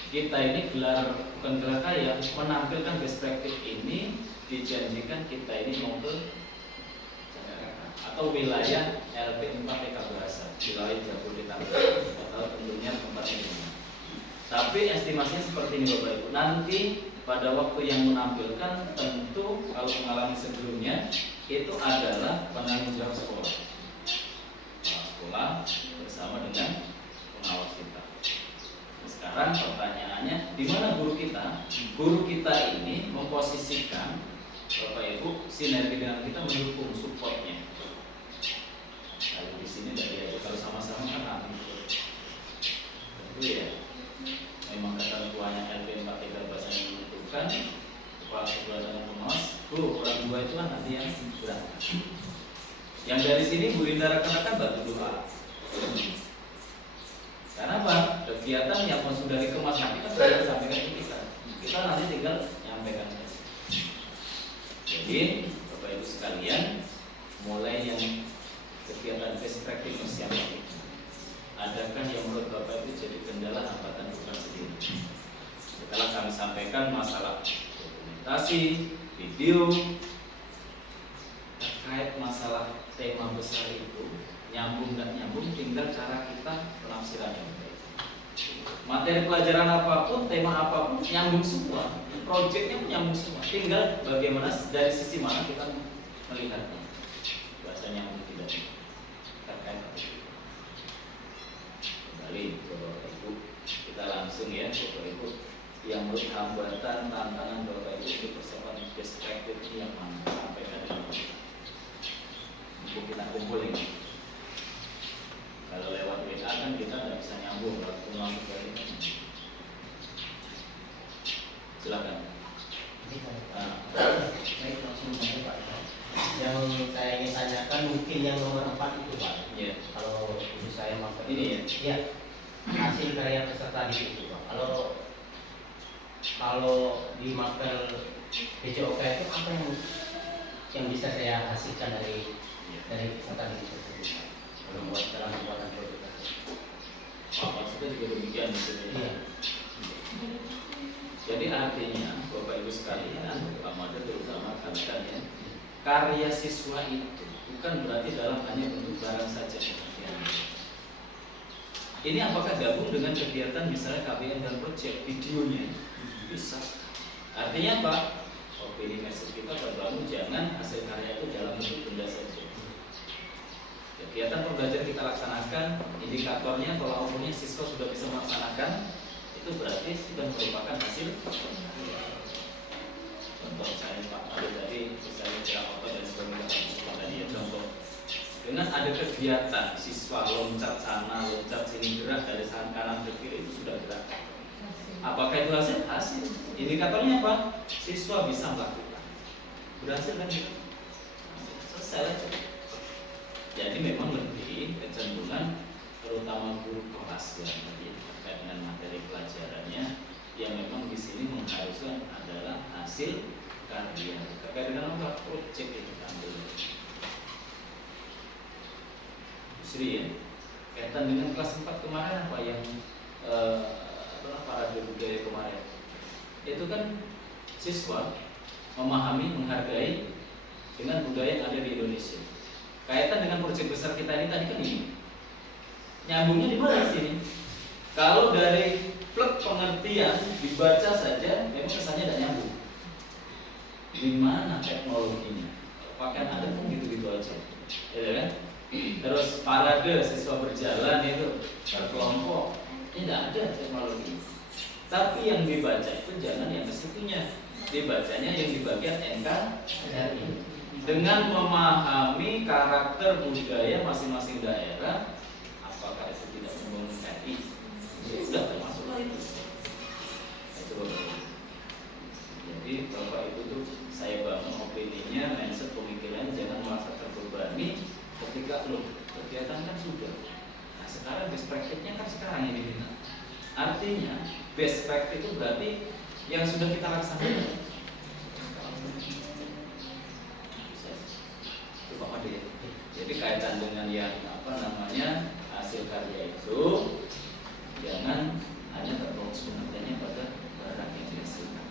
Kita ini bukan gelar kaya, menampilkan best practice ini dijanjikan kita ini mau ke Jakarta. atau wilayah LP4 TK Bahasa, wilayah Jabodetabek atau tentunya tempat ini. Tapi estimasinya seperti ini Bapak Ibu. Nanti pada waktu yang menampilkan tentu kalau pengalaman sebelumnya itu adalah penanggung jawab sekolah. Sekolah bersama dengan pengawas kita. Sekarang pertanyaannya, di mana guru kita? Guru kita ini memposisikan Bapak Ibu sinergi dengan kita, mendukung supportnya. Kalau di sini dari kalau sama-sama kan kami tentu ya. Memang ketentuannya LP4 TK Bahasa yang menentukan kepala sekolah dengan pengawas. Orang dua itu kan nanti yang berangkat. Yang dari sini Bu Linda rekan-rekan bantu doa. Karena apa? Kegiatan yang sudah dikemas nanti kan sudah disampaikan ke kita. Kita nanti tinggal menyampaikan saja. Jadi Bapak Ibu sekalian, mulai yang kegiatan best practice yang ini, adakah yang menurut Bapak Ibu jadi kendala hambatan bukan sendiri? Setelah kami sampaikan masalah dokumentasi, video, terkait masalah tema besar itu nyambung dan nyambung, tinggal cara kita penafsirannya. Materi pelajaran apapun, tema apapun nyambung semua, proyeknya pun nyambung semua. Tinggal bagaimana dari sisi mana kita melihatnya. Bahasa nyambung tidak terkait itu. Kembali Bapak Ibu, kita langsung ya Bapak Ibu, yang menurut hambatan tantangan Bapak Ibu di persiapan best practice ini yang mana? Sampaikan dengan untuk kita kumpulin. Kalau lewat WA kan kita tidak bisa nyambung, langsung dari silakan. Baik, langsung saja Pak. Yang saya ingin tanyakan mungkin yang nomor 4 itu Pak. Iya. Kalau ibu saya maksud Ini ya. Iya. Hasil karya peserta di situ Pak. Kalau di mapel BCOK itu apa yang bisa saya hasilkan dari peserta di situ? Membuat dalam pembuatan produk. Maksudnya juga demikian di sini. Iya. Jadi artinya Bapak Ibu sekalian, terutama kalian, karya siswa itu bukan berarti dalam hanya bentuk barang saja. Ini apakah gabung dengan kegiatan misalnya KBM dan proyek videonya? Bisa. Artinya apa? Opini message kita terbangun, jangan hasil karya itu dalam bentuk benda saja. Kegiatan pembelajaran kita laksanakan, indikatornya kalau umumnya siswa sudah bisa melaksanakan, itu berarti sudah merupakan hasil. Contoh saya Pak Adi tadi, misalnya gerak otot dan sebagainya tadi ya contoh. Dengan ada kegiatan siswa loncat sana, loncat sini, gerak dari kanan ke kiri, itu sudah gerak. Apakah itu hasil? Hasil. Indikatornya apa? Siswa bisa melakukan. Berhasil kan itu? Selesai. Jadi memang lebih kecenderungan terutama guru kelas ya, terkait dengan materi pelajarannya yang memang di sini mengharuskan adalah hasil karya. Terkait dengan apa? Proyek itu ambil. Sri ya, kaitan dengan kelas 4 kemarin apa yang parade budaya kemarin? Itu kan siswa memahami, menghargai dengan budaya yang ada di Indonesia. Kaitan dengan proyek besar kita ini tadi kan ini nyambungnya di mana sini? Kalau dari plek pengertian dibaca saja, memang kesannya tidak nyambung. Di mana teknologinya? Pakaian adat pun gitu-gitu aja, ya kan? Terus parade siswa berjalan itu berkelompok, tidak ada teknologi. Tapi yang dibaca itu jangan yang kesitunya, dibacanya yang di bagian NKRI. Dengan memahami karakter budaya masing-masing daerah, apakah itu tidak membangun KRI? Sudah termasuklah itu. Jadi Bapak Ibu tuh saya bangun opininya, mindset pemikiran jangan merasa terbebani ketika kegiatan kan sudah. Nah sekarang best practice-nya kan sekarang ini diminta. Artinya best practice itu berarti yang sudah kita laksanakan. Jadi kaitan dengan yang hasil karya itu jangan hanya terfokus pengertiannya pada barang yang dihasilkan.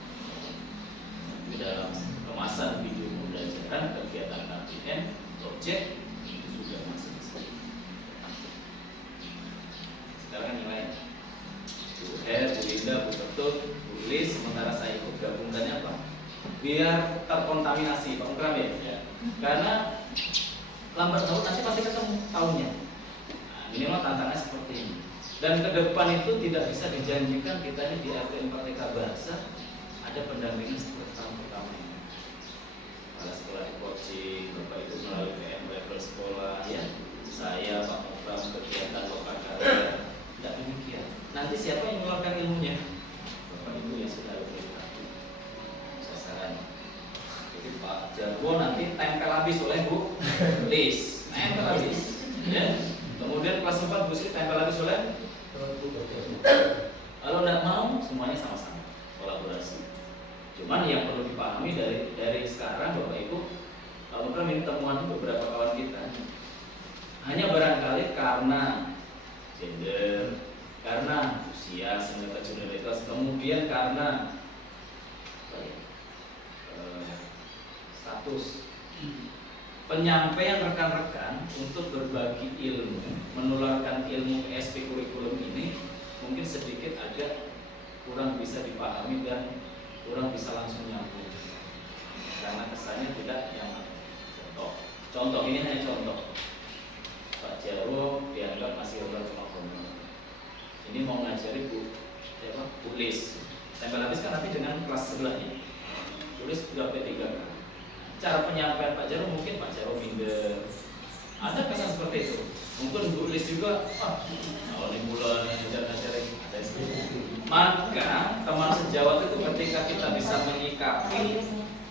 Di dalam kemasan video pembelajaran kegiatan KBM, proyek lambat laun nanti pasti ketemu tahunnya. Nah, minimal tantangannya seperti ini. Dan ke depan itu tidak bisa dijanjikan kita ini di RPM Merdeka Bahasa ada pendampingan seperti tahun pertama ini. Pada sekolah di coaching, Bapak Ibu melalui PM level sekolah, ya, saya Pak Mokram kegiatan lokal karya, tidak demikian. Nanti siapa yang mengeluarkan ilmunya? Bapak Ibu yang sudah lebih tahu sasarannya. Jadi Pak Jarwo nanti tempel habis oleh Bu Lis, tempel habis, ya. Kemudian kelas 4 Bu Sri tempel habis oleh. Kalau tidak mau, semuanya sama-sama kolaborasi. Cuman yang perlu dipahami dari sekarang Bapak Ibu, Mungkin ini temuan beberapa kawan kita. Hanya barangkali karena gender, karena usia, senioritas junioritas, kemudian karena status penyampaian rekan-rekan untuk berbagi ilmu, menularkan ilmu ke SP kurikulum ini mungkin sedikit agak kurang bisa dipahami dan kurang bisa langsung nyambung karena kesannya tidak nyaman. Contoh ini hanya contoh. Pak Jarwo dianggap masih hormat. Ini mau ngajari Bu Lis. Tempel habis kan nanti dengan kelas sebelahnya. Bu Lis sudah P3 kan. Cara penyampaian Pak Jarwo mungkin Pak Jarwo minder. Ada kesan seperti itu. Mungkin Bu Lis juga, kalau ini bulan ngajar-ngajar ada seperti. Maka teman sejawat itu ketika kita bisa menyikapi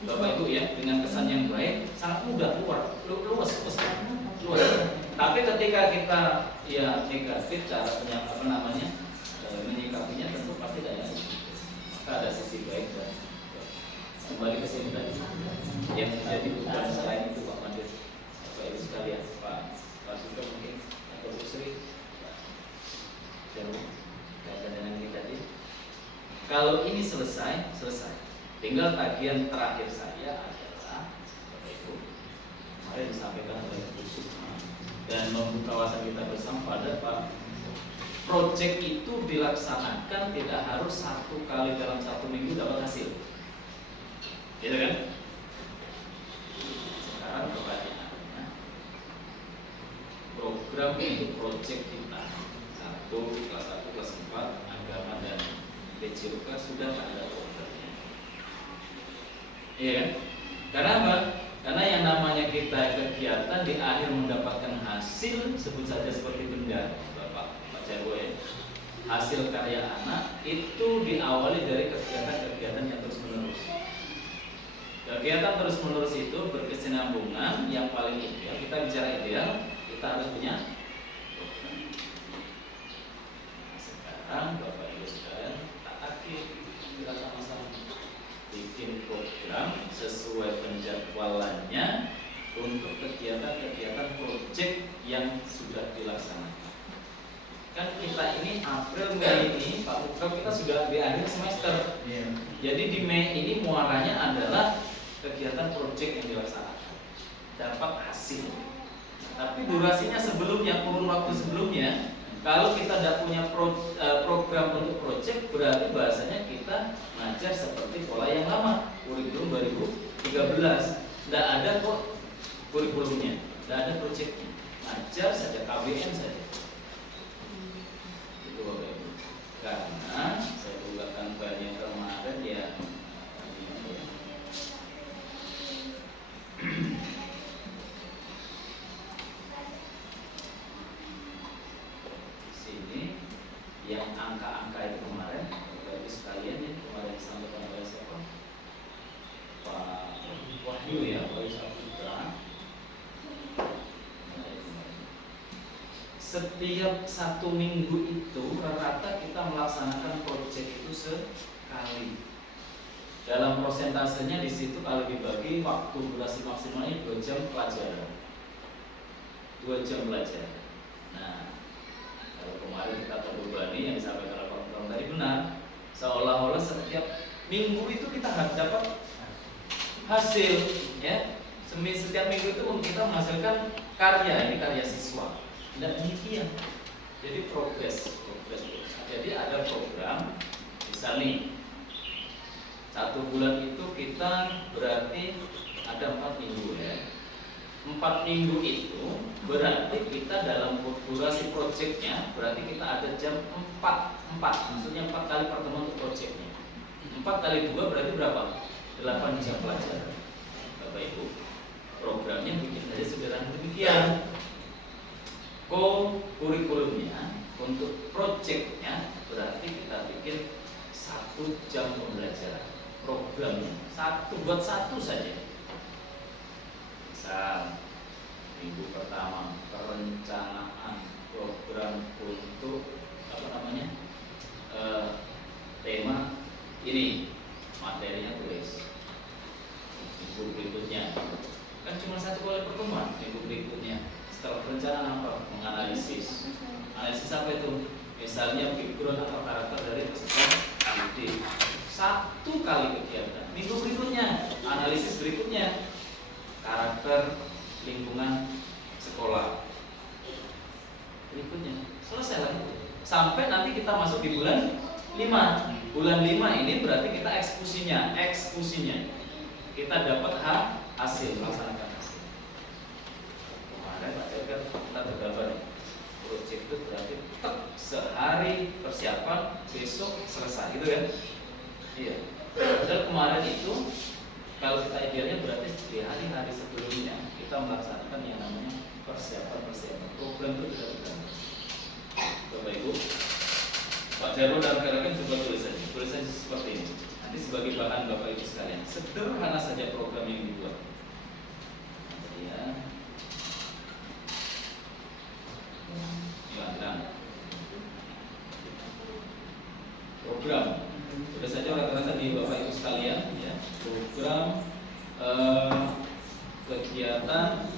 Bapak Ibu ya dengan kesan yang baik sangat mudah luas. Tapi ketika kita ya negatif cara menyikapinya tentu pasti tidak. Maka ada sisi baik dan kembali ke sini tadi yang menjadi beban selain itu Pak Mandir, Bapak Ibu sekalian, Pak Suka mungkin atau Bu Sri jauh kaitan dengan ini tadi. Kalau ini selesai. Tinggal tagihan terakhir saya adalah Bapak Ibu kemarin disampaikan oleh Bu Sukma dan membuka wawasan kita bersama pada Pak. Proyek itu dilaksanakan tidak harus 1 kali dalam 1 minggu dapat hasil, gitu kan? Sekarang pertanyaannya, program untuk proyek kita 1, kelas 1, kelas 4, agama dan PJOK sudah ada programnya, iya kan? Karena apa? Karena yang namanya kita kegiatan di akhir mendapatkan hasil, sebut saja seperti benda Bapak Jarwo ya, hasil karya anak itu diawali dari kegiatan-kegiatan yang terus menerus. Kegiatan terus menerus itu berkesinambungan. Yang paling ideal, kita bicara ideal, kita harus punya program. Nah, sekarang Bapak Ibu sekalian, tak akhir kita sama-sama bikin program sesuai penjadwalannya untuk kegiatan-kegiatan proyek yang sudah dilaksanakan. Kan kita ini April, Mei ini Pak Mukram kita sudah di akhir semester. Jadi di Mei ini muaranya adalah kegiatan proyek yang dilaksanakan, dapat hasil. Tapi durasinya sebelumnya, kurun waktu sebelumnya, kalau kita tidak punya program untuk proyek, berarti bahasanya kita ngajar seperti pola yang lama, kurikulum 2013. Tidak ada kok kurikulumnya, tidak ada proyeknya, ngajar saja, KBM saja. Itu Bapak Ibu. Karena saya bukakan banyak kemarin ya. Sini yang angka-angka itu kemarin Bapak Ibu sekalian ya, kemarin disampaikan oleh siapa? Pak Wahyu ya, Pak Saputra. Setiap 1 minggu itu rata-rata kita melaksanakan proyek itu sekali. Dalam prosentasenya di situ kalau dibagi waktu durasi maksimalnya 2 jam pelajaran. 2 jam belajar. Nah, kalau kemarin kita terbebani yang disampaikan oleh Pak Mukram tadi benar, seolah-olah setiap minggu itu kita dapat hasil, ya. Setiap minggu itu kita menghasilkan karya, ini karya siswa. Tidak demikian. Jadi progres. Jadi ada program, misalnya 1 bulan itu kita berarti ada 4 minggu ya. 4 minggu itu berarti kita dalam durasi proyeknya berarti kita ada jam 4, maksudnya 4 kali pertemuan untuk proyeknya. 4 kali 2 berarti berapa? 8 jam pelajaran. Bapak Ibu, programnya bikin saja sederhana demikian. Kurikulumnya untuk proyeknya berarti kita bikin 1 jam pembelajaran. Programnya buat satu saja. Misal minggu pertama perencanaan program untuk tema ini, materinya tulis. Minggu berikutnya kan cuma 1 kali pertemuan. Minggu berikutnya setelah perencanaan apa? Menganalisis. Analisis apa itu? Misalnya background atau karakter dari peserta didik. 1 kali kegiatan. Minggu berikutnya analisis berikutnya karakter lingkungan sekolah. Berikutnya selesai lah itu. Sampai nanti kita masuk di bulan 5. Bulan 5 ini berarti kita eksekusinya. Kita dapat hasil, melaksanakan hasil. Kemarin Pak Jagar kita bergambar nih. Proyek itu berarti sehari persiapan, besok selesai, gitu kan? Iya. Padahal kemarin itu kalau kita idealnya berarti di hari-hari sebelumnya kita melaksanakan yang namanya persiapan program itu tidak bergantung. Bapak Ibu, Pak Jarwo dan rekan-rekan coba tulis saja seperti ini. Nanti sebagai bahan Bapak Ibu sekalian, sederhana saja program yang dibuat. Ya. Program. Sudah saja rata-rata di Bapak Ibu sekalian, ya. Program kegiatan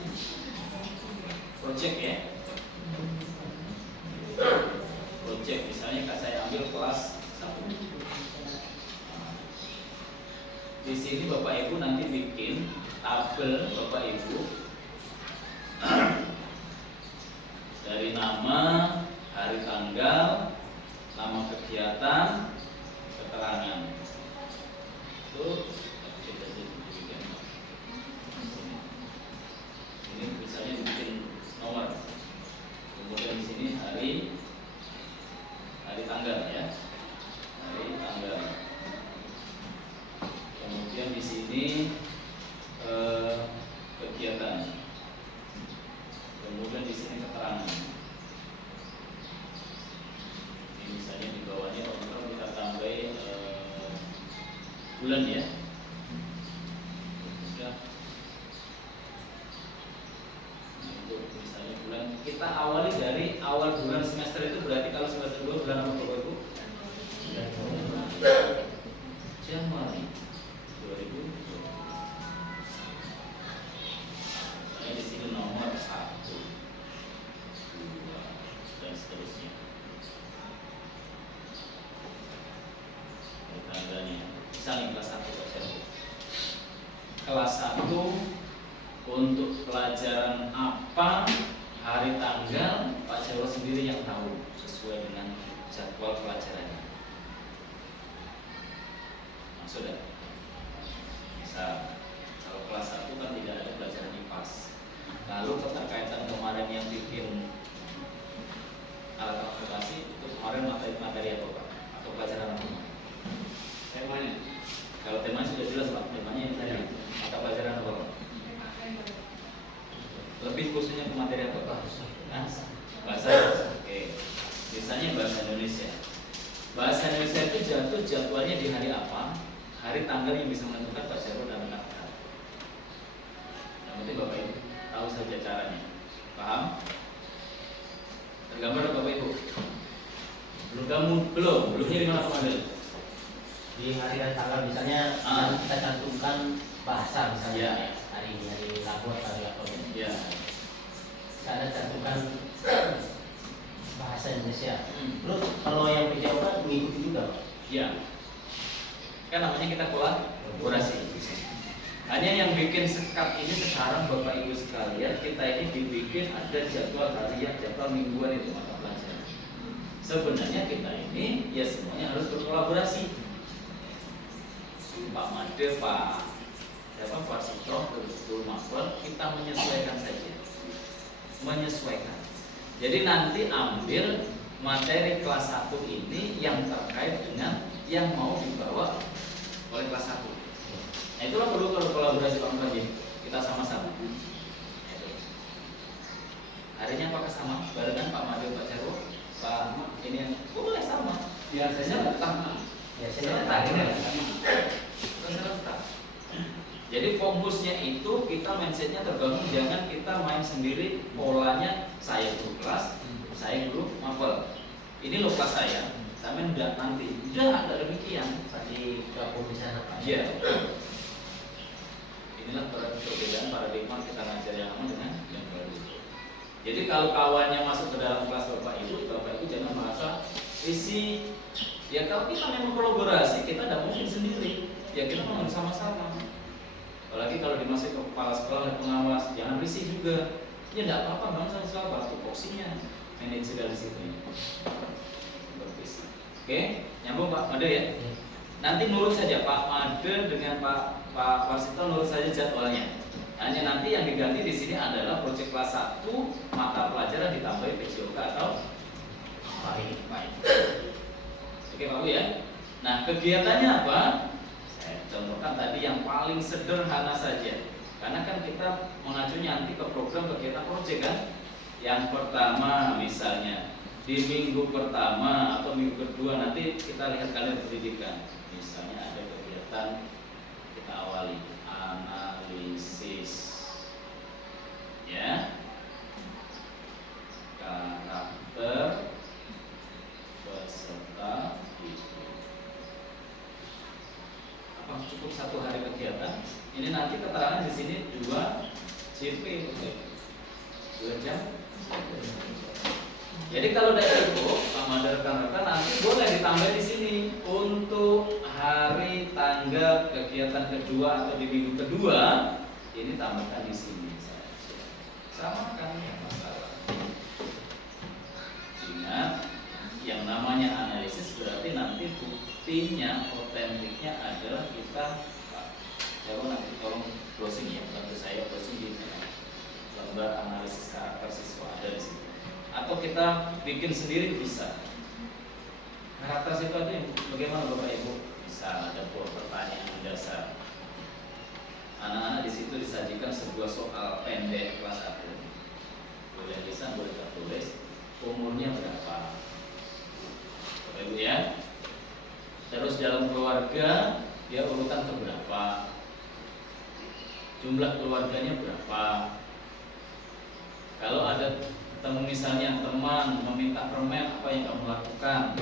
project ya. Project misalnya saya ambil kelas 1. Di sini Bapak Ibu nanti bikin tabel Bapak Ibu dari nama, hari tanggal, nama kegiatan, keterangan. Itu ini misalnya bikin nomor. Kemudian di sini hari tanggal ya. Hari tanggal. Kemudian di sini kegiatan. Kemudian di sini keterangan. Ini misalnya di bawahnya kalau kita tambahin bulan ya. Untuk misalnya bulan kita awali dari awal bulan semester itu berarti kalau semester 2 bulan apa Bapak Ibu? Januari 2020. Saya di sini nomor 1, 2 dan seterusnya. Tandanya. Misalnya kelas 1 kelas 1 untuk pelajaran apa, hari tanggal Pak Jarwo sendiri yang tahu sesuai dengan jadwal pelajarannya. Sudah. Misal kalau kelas 1 kan tidak ada pelajaran IPAS. Lalu keterkaitan kemarin yang bikin alat aplikasi itu kemarin materi apa Pak? Atau pelajaran apa? Temanya. Kalau temanya sudah jelas Pak, temanya yang tadi. Mata pelajaran apa Pak? Lebih khususnya ke materi apa Pak? Bahasa. Oke. Misalnya bahasa Indonesia. Bahasa Indonesia itu jatuh jadwalnya di hari apa? Hari tanggal yang bisa menentukan Pak Jarwo dan rekan-rekan. Yang penting Bapak Ibu tahu saja caranya. Paham? Tergambar Bapak Ibu? Belumnya di mana Pak Adel? Di hari dan tanggal misalnya kita cantumkan bahasa misalnya hari Rabu atau hari apa ya. Kita cantumkan bahasa Indonesia. Terus kalau yang dijawabkan mengikuti juga Pak? Ya. Kan namanya kita kolaborasi. Hanya yang bikin sekat ini sekarang Bapak Ibu sekalian, kita ini dibikin ada jadwal harian, jadwal mingguan itu mata pelajaran. Sebenarnya kita ini ya semuanya harus berkolaborasi. Pak Made, Pak siapa Pak Sitro betul mapel, kita menyesuaikan saja. Menyesuaikan. Jadi nanti ambil materi kelas 1 ini yang terkait dengan yang mau dibawa oleh kelas 1. Nah itulah perlu kalau kolaborasi Pak Muhammad, kita sama-sama. Harinya apakah sama? Barengan Pak Made, Pak Jarwo, Pak ini yang boleh sama. Biasanya sama. Biasanya serentak. Jadi fokusnya itu kita mindsetnya terbangun, jangan kita main sendiri polanya saya guru kelas, saya guru mapel. Ini loh kelas saya main udah nanti. Udah ada demikian. Tadi gabung di sana Pak. Iya. Inilah perbedaan paradigma kita ngajar yang lama dengan yang baru. Jadi kalau kawannya masuk ke dalam kelas Bapak Ibu jangan merasa isi. Ya kalau kita memang kolaborasi, kita tidak mungkin sendiri. Ya kita memang sama-sama. Apalagi kalau dimasukin ke kepala sekolah dan pengawas, jangan risih juga. Ya tidak apa-apa, bang sama-sama waktu porsinya manajerial di situ. Oke, nyambung Pak Made ya. Nanti nurut saja Pak Made dengan Pak Warsito nurut saja jadwalnya. Hanya nanti yang diganti di sini adalah proyek kelas 1 mata pelajaran ditambahi PJOK atau baik. Oke Pak Bu ya. Nah kegiatannya apa? Saya contohkan tadi yang paling sederhana saja. Karena kan kita mengacunya nanti ke program kegiatan proyek kan. Yang pertama misalnya di minggu pertama atau minggu kedua nanti kita lihat kalian pendidikan. Misalnya ada kegiatan kita awali analisis ya karakter peserta didik. Apa cukup 1 hari kegiatan? Ini nanti keterangan di sini 2 JP, 2 jam. Jadi kalau dari itu, sama rekan-rekan nanti boleh ditambah di sini untuk hari tanggal kegiatan kedua atau di minggu kedua ini tambahkan di sini saja. Sama kan ya masalah. Ingat, yang namanya analisis berarti nanti buktinya, otentiknya adalah kita. Pak Jarwo nanti tolong browsing ya, bantu saya browsing di gambar analisis karakter siswa ada di sini. Atau kita bikin sendiri bisa. Karakter siswa itu bagaimana Bapak Ibu? Bisa ada pertanyaan dasar. Anak-anak di situ disajikan sebuah soal pendek kelas 1. Boleh lisan, boleh tertulis. Umurnya berapa? Bapak Ibu ya. Terus dalam keluarga dia urutan keberapa? Jumlah keluarganya berapa? Kalau ada misalnya teman meminta permen, apa yang kamu lakukan?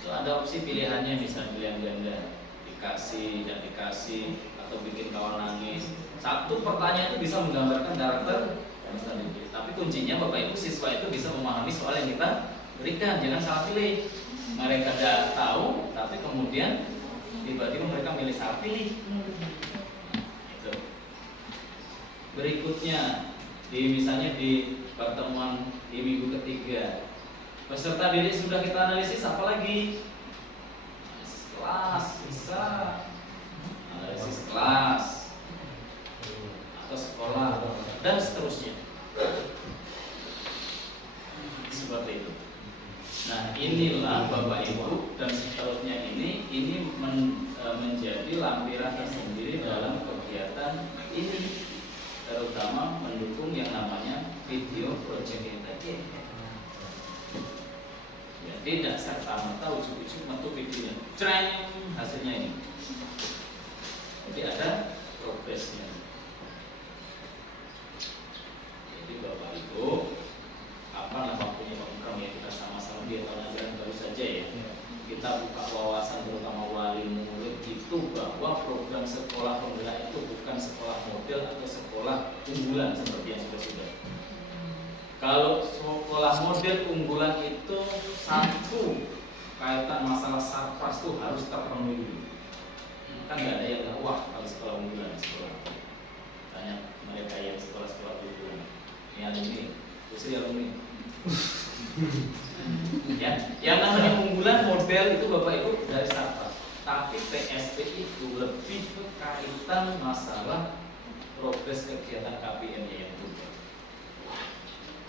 Itu ada opsi pilihannya, misalnya pilihan ganda, dikasih dan dikasih atau bikin kawan nangis. Satu pertanyaan itu bisa menggambarkan karakter peserta didik. Tapi kuncinya Bapak Ibu siswa itu bisa memahami soal yang kita berikan, jangan salah pilih. Mereka tidak tahu, tapi kemudian tiba-tiba mereka milih salah pilih. Itu. Berikutnya misalnya di pertemuan di minggu ketiga peserta didik sudah kita analisis, apa lagi? Analisis kelas bisa, analisis kelas atau sekolah dan seterusnya seperti itu. Nah inilah Bapak Ibu dan seterusnya ini menjadi lampiran tersendiri dalam kegiatan ini, terutama mendukung yang namanya video project yang tadi. Ya, tidak serta-merta ujuk-ujuk metu videonya, tren hasilnya ini. Jadi ada progresnya. Jadi Bapak Ibu, apa waktunya Pak Mukram ya, kita sama-sama di tahun ajaran baru saja ya. Kita buka wawasan terutama wali murid itu bahwa program sekolah penggerak itu bukan sekolah model atau sekolah unggulan seperti yang sudah. Kalau sekolah model unggulan itu satu kaitan masalah sarpas itu harus terpenuhi. Kan nggak ada yang wah kalau sekolah unggulan sekolah. Tanya mereka yang sekolah-sekolah unggulan. Ini alumni, khusus alumni. Ya, yang namanya unggulan model itu Bapak Ibu dari sarpas. Tapi PSP itu lebih ke kaitan masalah progres kegiatan KPM-nya yang berubah.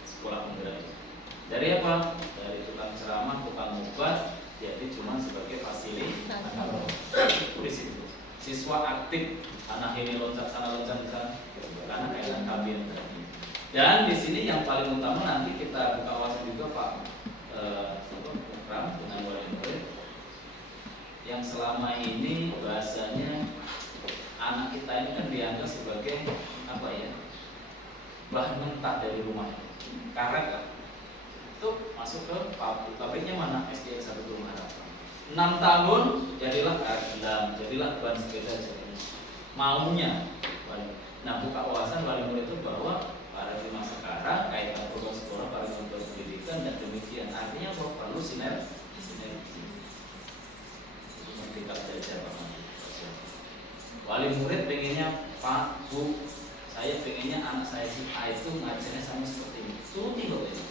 Sekolah penggerak. Dari apa? Dari tukang ceramah, tukang obat, jadi cuma sebagai fasilitator. Di situ. Siswa aktif, anak ini loncat sana loncat sana, karena kaitan KPM tadi. Dan di sini yang paling utama nanti kita buka wawasan juga Pak Pram dengan wali murid yang selama ini bahasanya anak kita ini kan dianggap sebagai apa ya, bahan mentah dari rumah, karet kan itu masuk ke pabriknya mana, SDN 1 Rumah Harapan 6 tahun jadilah karet, jadilah ban sepeda, maunya. Nah, buka wawasan wali murid itu bahwa paradigma sekarang kaitan program sekolah, paradigma pendidikan dan demikian, artinya bahwa perlu sinergi. Merdeka belajar wali murid pengennya, Pak, Bu, saya pengennya anak saya si A itu ngajarnya sama seperti ini. Tuti loh ini.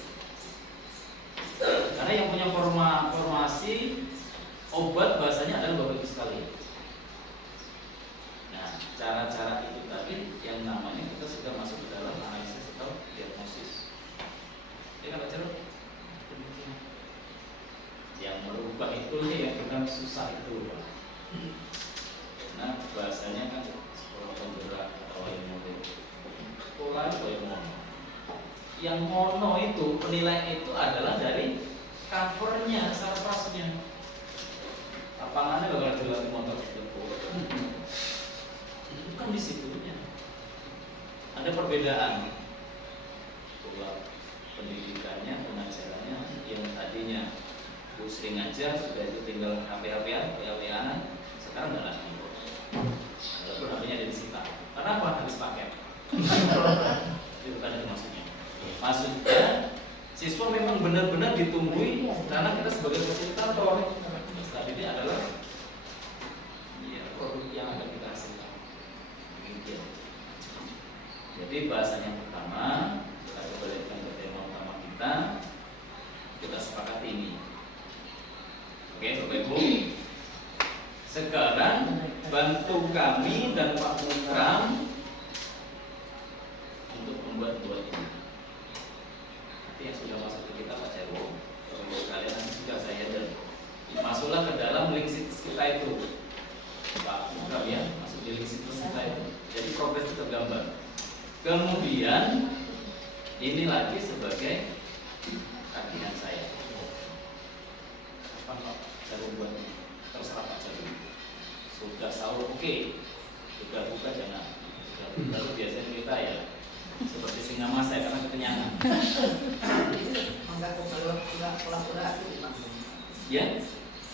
Karena yang punya formasi obat bahasanya adalah Bapak Ibu sekalian. Nah, cara-cara itu tadi yang namanya kita sudah masuk ke dalam analisis atau diagnosis. Ya kan Pak Jarod? Yang merubah itu yang kita susah itu, Pak. Nah, bahasanya kan sekolah penggerak atau wali murid. Sekolah itu yang mono. Yang mono itu penilaian itu adalah dari covernya, sarpasnya. Lapangannya bakal dilatih motor itu. Bukan di situnya. Ada perbedaan. Pola pendidikannya, pengajarannya yang tadinya Bu sering aja sudah itu tinggal HP-HP-an, WA-WA-an, sekarang enggak lagi. Walaupun HP-nya disita. Kenapa? Habis paket. Itu kan itu maksudnya. Maksudnya siswa memang benar-benar ditumbuhi karena kita sebagai fasilitator. Setelah ini adalah ya, produk yang akan kita hasilkan. Demikian. Jadi bahasan yang pertama kita kembalikan ke tema utama kita sepakati ini. Oke, Bapak Ibu. Sekarang bantu kami dan Pak Mukram untuk membuat dua ini. Nanti yang sudah masuk ke kita Pak Jarwo, Bapak sekalian nanti sudah saya dan masuklah ke dalam link situs kita itu. Pak Mukram ya, masuk di link situs kita itu. Jadi progres itu tergambar. Kemudian ini lagi sebagai kajian saya. Apa Pak Jarwo buat ini? Terserah Pak Jarwo. Sudah sahur oke. Sudah buka jangan. Sudah buka itu biasanya kita ya seperti singa mas saya karena kekenyangan. Enggak kolaborasi Pak. Ya?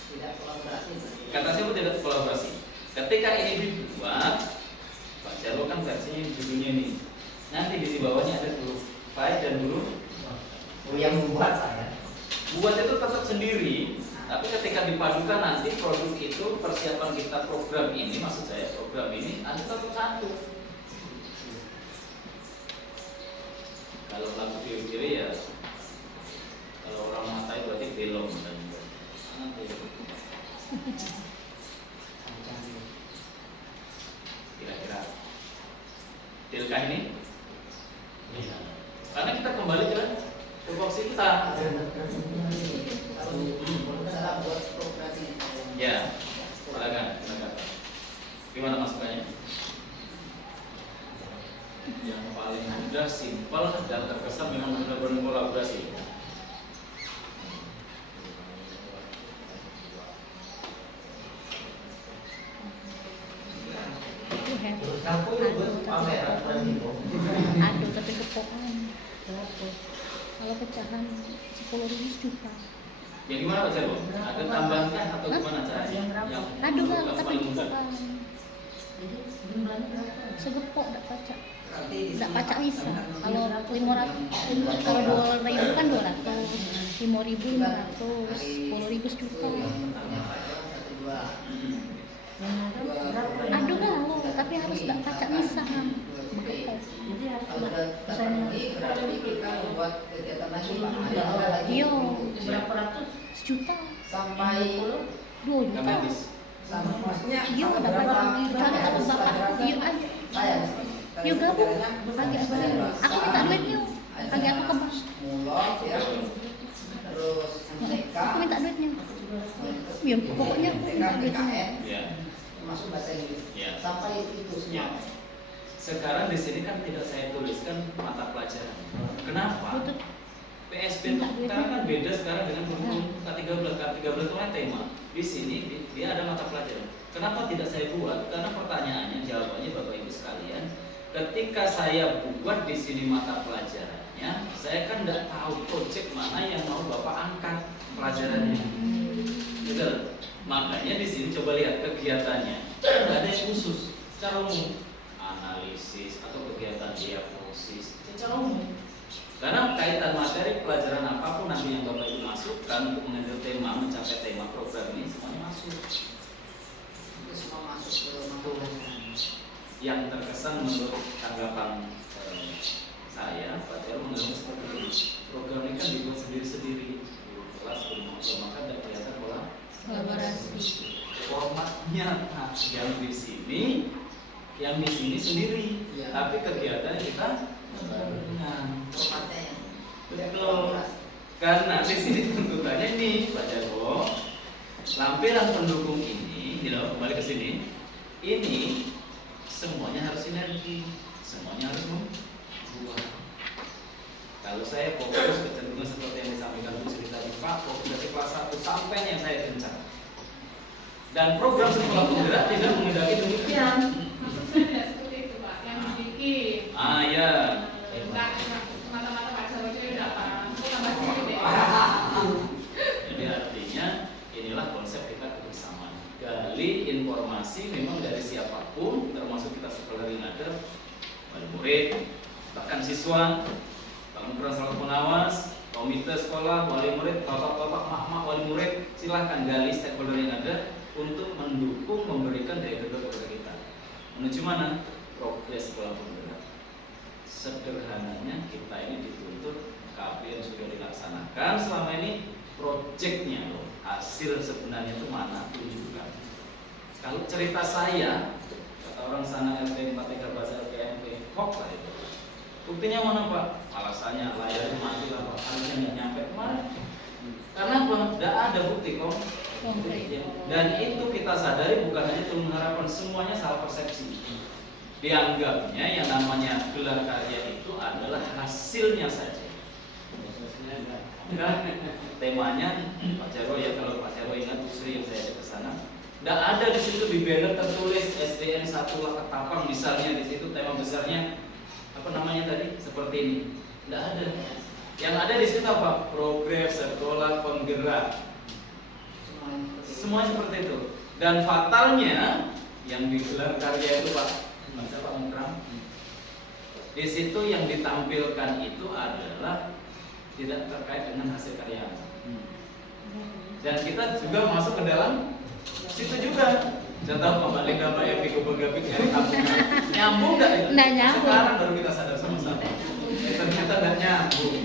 Tidak kolaborasi. Kata siapa tidak kolaborasi? Ketika ini dibuat, Pak Jarwo kan versinya judulnya ini. Nanti di bawahnya ada huruf file dan huruf Yang membuat saya. buat itu tetap sendiri. Tapi ketika dipadukan nanti produk itu persiapan kita program ini, maksud saya program ini ada tetap satu. Kalau lagu kiri-kiri ya, kalau orang mengatai berarti belum kira-kira tilkah ini? Karena kita kembali ke tupoksi kita. Salah buat program ini. Ya, silakan. Gimana masukannya? Yang paling mudah, simpel dan terkesan memang benar-benar kolaborasi. Itu hebat. Aduh, tapi kepokan. Kalau pecahan 10.000 juta. Ya gimana Pak Jarwo? Ada tambahan atau gimana caranya? Aduh lah, yang tapi paling mudah. kepokan. Segepok tak pacak. Berarti di Tidak sini pacak Pak, bisa. dengan Kalau 500, kalau 2.000 kan 200, 5.000 500, 10.000 sejuta. Aduh lah, tapi harus tidak pacak bisa. Jadi harus berarti kita membuat kegiatan lagi Pak. Ada lagi. Iya, Berapa ratus? sejuta, Sampai 2 juta. Kami habis. sama maksudnya Yuk sama ada berapa pelajaran misalnya kalau bapak yuk aja saya yuk gabung bagi aku minta duit yuk bagi aku ke bos mulot ya terus MTK aku minta duitnya ya pokoknya aku minta duitnya PKN Ya. termasuk bahasa Inggris Ya. sampai itu semua Ya. Sekarang di sini kan tidak saya tuliskan mata pelajaran. Kenapa? Butuh PSP itu sekarang kan beda sekarang dengan kurikulum K13. K13 itu kan tema. Di sini dia ada mata pelajaran. Kenapa tidak saya buat? Karena pertanyaannya, jawabannya Bapak Ibu sekalian, ketika saya buat di sini mata pelajarannya, saya kan tidak tahu project mana yang mau Bapak angkat pelajarannya. Betul. Makanya di sini coba lihat kegiatannya. Tidak ada yang khusus. Secara umum, analisis atau kegiatan diagnosis secara umum. Karena kaitan materi pelajaran apapun nanti yang Bapak Ibu masukkan untuk mengambil tema, mencapai tema program ini semuanya masuk. itu semua masuk ke mata pelajaran. Yang terkesan menurut tanggapan saya, Pak Jero menganggap seperti ini. Program ini kan dibuat sendiri-sendiri, di kelas bermakna maka tidak kelihatan kolaborasi formatnya yang di sini sendiri, Ya. tapi kegiatan kita barengan. Formatnya yang Betul. Karena di sini tuntutannya ini, Pak Jarwo, lampiran pendukung ini, kembali ke sini, ini semuanya harus sinergi, semuanya harus membuat. Kalau saya fokus kecenderungan seperti yang disampaikan Bu Sri tadi, Pak, fokus dari kelas 1 sampai yang saya gencar. Dan program sekolah penggerak tidak menghendaki demikian. Maksud saya tidak seperti itu Pak, yang dibikin. Ya. Mata-mata Pak Jarwo itu udah apa? Itu tambah sedikit deh. Jadi artinya inilah konsep kita kebersamaan. Gali informasi memang dari siapapun, termasuk kita sekolah yang ada, wali murid, bahkan siswa, ukuran selaku pengawas, komite sekolah, wali murid, bapak-bapak, mak-mak, wali murid, silahkan gali stakeholder yang ada untuk mendukung, memberikan daya gedor kepada kita. Menuju mana? Progres sekolah penggerak. Sederhananya kita ini dituntut KP yang sudah dilaksanakan selama ini, proyeknya loh, hasil sebenarnya itu mana? Tunjukkan. Kalau cerita saya, kata orang sana LP 43 bahasa LPMP, kok lah itu. Buktinya mana Pak? Alasannya layarnya mati lah Pak, harusnya nggak nyampe kemarin. Karena apa? Tidak ada bukti kok. Dan itu kita sadari bukan hanya turun harapan, semuanya salah persepsi. Dianggapnya yang namanya gelar karya itu adalah hasilnya saja. Enggak, temanya Pak Jarwo ya, kalau Pak Jarwo ingat Bu Sri yang saya ke sana. Tidak ada di situ di banner tertulis SDN 1 Ketapang misalnya, di situ tema besarnya apa namanya tadi seperti ini. Tidak ada. Yang ada di situ apa? Progres sekolah penggerak. Semua seperti itu. Dan fatalnya yang digelar karya itu Pak, baca Pak Mukram. Di situ yang ditampilkan itu adalah tidak terkait dengan hasil karya. Dan kita juga masuk ke dalam situ juga. Contoh pembalik gambar yang pikir-pikir dari kampung nyambung nggak itu? Nggak nyambung. Sekarang baru kita sadar sama-sama. Ternyata nggak nyambung.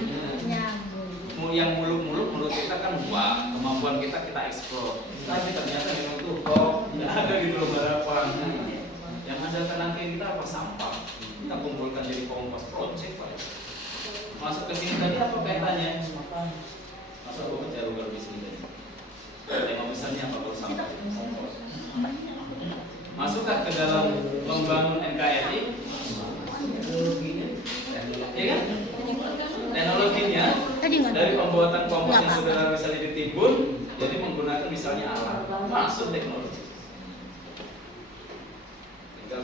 Yang muluk-muluk menurut kita kan wah, kemampuan kita eksplor. Tapi ternyata memang tuh kok nggak ada gitu loh harapan. Yang ada nanti kita apa sampah. Kita kumpulkan jadi kompas project Pak. Masuk ke sini tadi apa kaitannya? Masuk ke Jaru kalau di sini tadi. Tema besarnya apa kalau sampah? Masukkah ke dalam membangun NKRI? Iya kan? Teknologinya dari pembuatan kompos yang saudara misalnya ditimbun, jadi menggunakan misalnya alat, masuk teknologi. Tinggal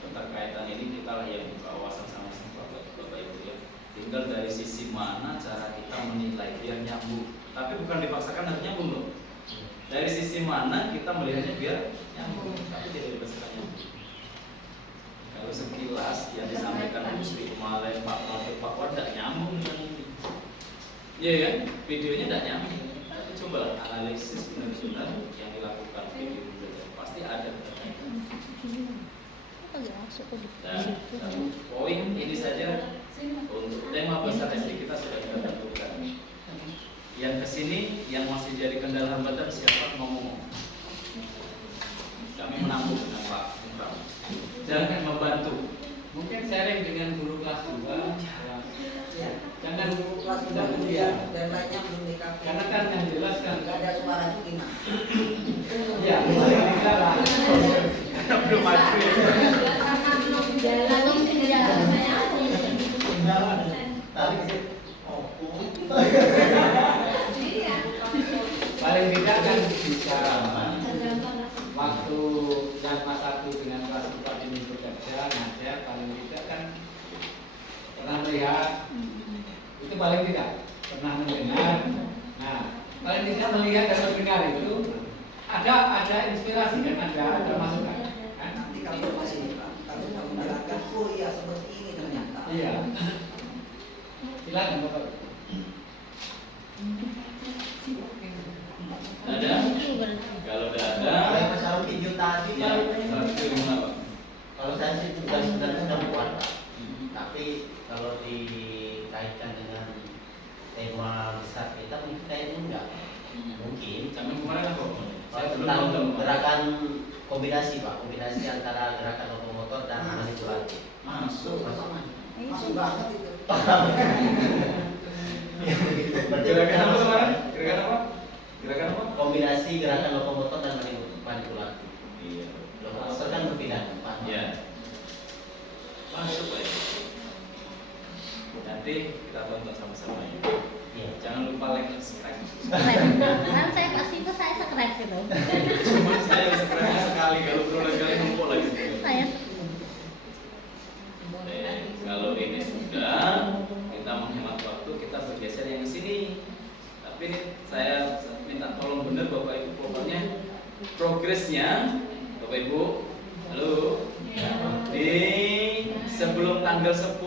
keterkaitan ini kita lah yang buka wawasan sama-sama Bapak Ibu ya. Tinggal dari sisi mana cara kita menilai biar nyambung. Tapi bukan dipaksakan harus nyambung loh. Dari sisi mana kita melihatnya biar nyambung, tapi tidak dipaksakan nyambung. Kalau sekilas yang disampaikan Bu Sri kemarin Pak Wad tidak nyambung dengan ini. Iya kan? Videonya tidak nyambung. Tapi coba analisis benar-benar yang dilakukan video belajar pasti ada. Dan satu poin ini saja untuk tema besar SD kita sudah kita tentukan. Yang kesini yang masih jadi kendala hambatan siapa ngomong. jangan membantu. Mungkin sharing dengan guru kelas 2 Ya. jangan Kelas tidak dua ya. dan lainnya belum DKP. Karena kan yang jelas kan nggak ada suara itu gimana? ya paling tidak lah karena belum maju ya. Paling tidak kan bisa waktu yang kelas 1 dengan kelas 4 ini bekerja ngajar, paling tidak kan pernah melihat, itu paling tidak pernah mendengar. Nah, paling tidak melihat dan mendengar itu ada inspirasi kan, ada masukan kan? Nanti kamu kasih Pak, kamu menjelaskan, oh iya seperti ini ternyata. Iya. Silakan Bapak. Ada? Kalau tidak ada, Kayak masalah video tadi ya Pak. satu gimana Pak? Kalau saya sih juga sebenarnya sudah buat Pak. Tapi kalau dikaitkan dengan tema besar kita mungkin kayaknya enggak. Mungkin Zaman kemarin apa? Saya belum tentang nonton. gerakan kombinasi Pak, kombinasi antara gerakan lokomotor dan manipulatif. Masuk. Masuk banget itu. Gerakan apa kemarin? Gerakan apa? Gerakan apa? Kombinasi gerakan lokomotor dan manipulatif. Iya. Lokomotor kan berbeda tempat. Ya. Masuk Pak. Nanti kita tonton sama-sama ya. Iya. Jangan lupa like dan subscribe. Kan saya kasih itu saya subscribe itu. Cuma saya subscribe sekali, kalau berulang kali numpuk lagi. Saya Kalau ini sudah, kita menghemat waktu, kita bergeser yang sini. Tapi ini saya minta tolong benar Bapak Ibu, pokoknya progresnya Bapak Ibu, halo, di sebelum tanggal 10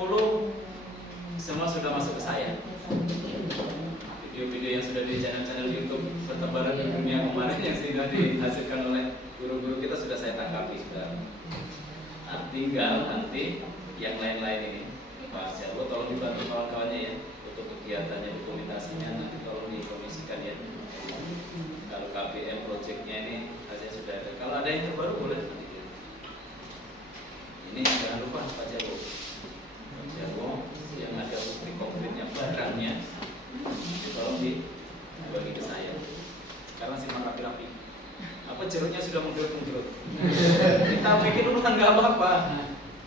semua sudah masuk ke saya. Video-video yang sudah di channel-channel YouTube bertebaran di dunia kemarin yang sudah dihasilkan oleh guru-guru kita sudah saya tangkapi sudah. Nah, tinggal nanti yang lain-lain ini Pak Jarwo tolong dibantu kawan-kawannya ya untuk kegiatannya, dokumentasinya nanti tolong dikomisikan ya. Kalau KPM projectnya ini hasilnya sudah ada. Kalau ada yang terbaru boleh nanti. Ini jangan lupa Pak Jarwo. Pak Jarwo yang ada bukti konkretnya barangnya tolong dibagi ke saya. Karena simak rapi-rapi. Apa jeruknya sudah menggerut-menggerut. Kita bikin urusan nggak apa-apa.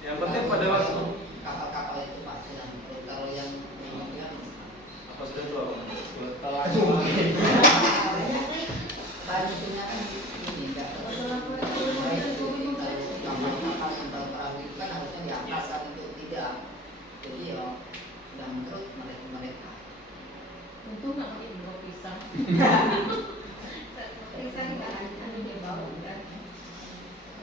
Yang penting pada waktu Kapal-kapal itu pasti nanti kalau yang apa sudah tua Pak? Kalau harusnya kan ini enggak kapal-kapal atau perahu itu kan harusnya di atas kan untuk tidak. Jadi ya sudah menurut mereka. Untung nggak pakai dua pisang. Pisang nggak ada dia bau kan.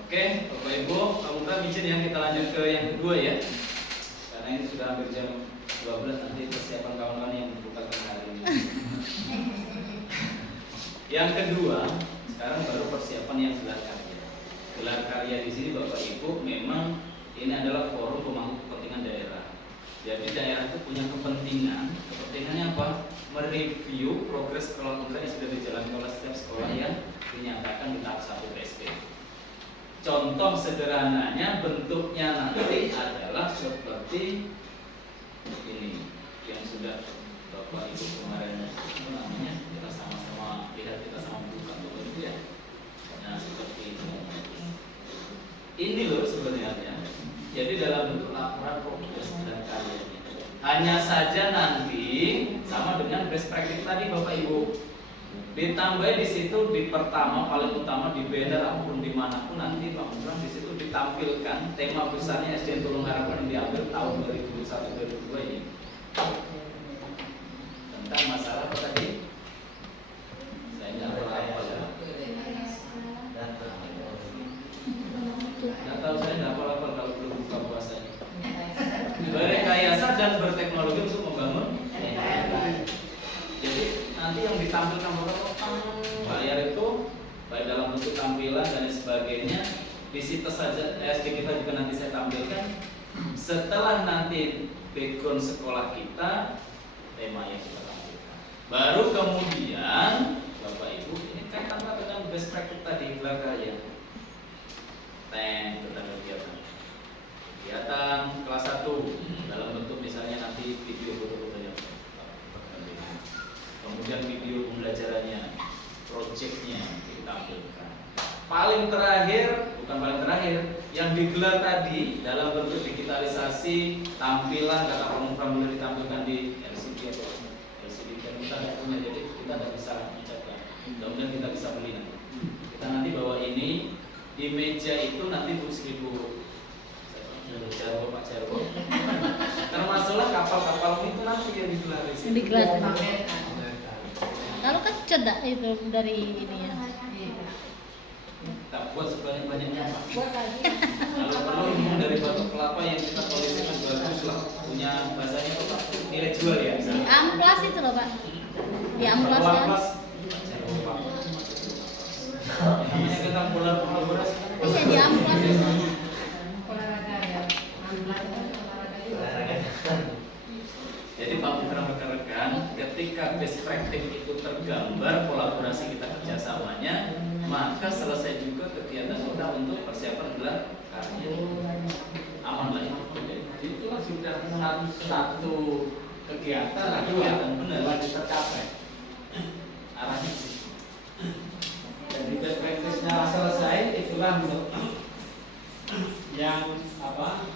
Oke, Bapak Ibu, kamu izin yang kita lanjut ke yang kedua ya. Karena ini sudah hampir jam 12 nanti persiapan kawan-kawan yang membukakan hari ini. Yang kedua, sekarang baru persiapan yang gelar karya. Gelar karya di sini Bapak Ibu memang ini adalah forum pemangku kepentingan daerah. Jadi daerah itu punya kepentingan. Kepentingannya apa? Mereview progres sekolah-sekolah yang sudah dijalankan oleh setiap sekolah yang dinyatakan di tahap 1 PSP. Contoh sederhananya bentuknya nanti adalah seperti ini yang sudah Bapak Ibu kemarin namanya kita sama-sama lihat, kita sama buka Bapak Ibu ya. Nah seperti ini. Ini loh sebenarnya. Jadi dalam bentuk laporan progres dan karyanya. Hanya saja nanti sama dengan best practice tadi Bapak Ibu. Ditambah di situ di pertama paling utama di banner apapun dimanapun nanti Pak Menteri di situ ditampilkan tema besarnya SDN Tulung Harapan yang diambil tahun 2021-2022 ini tentang masalah apa tadi? Saya nggak tahu apa ya. Nggak tahu saya nggak apa-apa kalau belum buka puasanya. Berrekayasa dan berteknologi untuk membangun. Jadi nanti yang ditampilkan layar itu baik dalam bentuk tampilan dan sebagainya di situ saja SD kita juga nanti saya tampilkan. Setelah nanti background sekolah kita tema yang kita tampilkan, baru kemudian Bapak Ibu ini kan tanpa dengan best practice tadi gelar karya tentang kegiatan kegiatan kelas 1 dalam bentuk misalnya nanti video foto-fotonya, kemudian video pembelajarannya, projectnya ditampilkan. Paling terakhir, bukan paling terakhir, yang digelar tadi dalam bentuk digitalisasi, tampilan kata pramuka ditampilkan di LCD atau LCD kan kita nggak punya, jadi kita nggak bisa mencetak. Mudah-mudahan kita bisa beli nanti. Kita nanti bawa ini di meja itu nanti Bu Sri Bu Jarwo, Pak Jarwo. Termasuklah kapal-kapal itu nanti yang digelar di sini. Digelar. Lalu kan cedak itu dari ini ya. Kita buat sebanyak-banyaknya Pak. Buat lagi. Kalau perlu minum dari batu kelapa yang kita polisikan bagus lah, punya bahasanya itu Pak, nilai jual ya. Di amplas itu loh Pak. Di amplas Kalau kan. amplas, Pak Jarwo, Pak. Namanya tentang pola kolaborasi. Iya di amplas itu. Jadi Pak Putra rekan-rekan, ketika best practice itu tergambar kolaborasi kita kerjasamanya, maka selesai juga kegiatan kita untuk persiapan gelar karya. Aman lah itu. Jadi itulah sudah satu kegiatan lah, kegiatan benar tercapai. Arahnya sih. Jadi best practice-nya selesai, itulah untuk yang apa?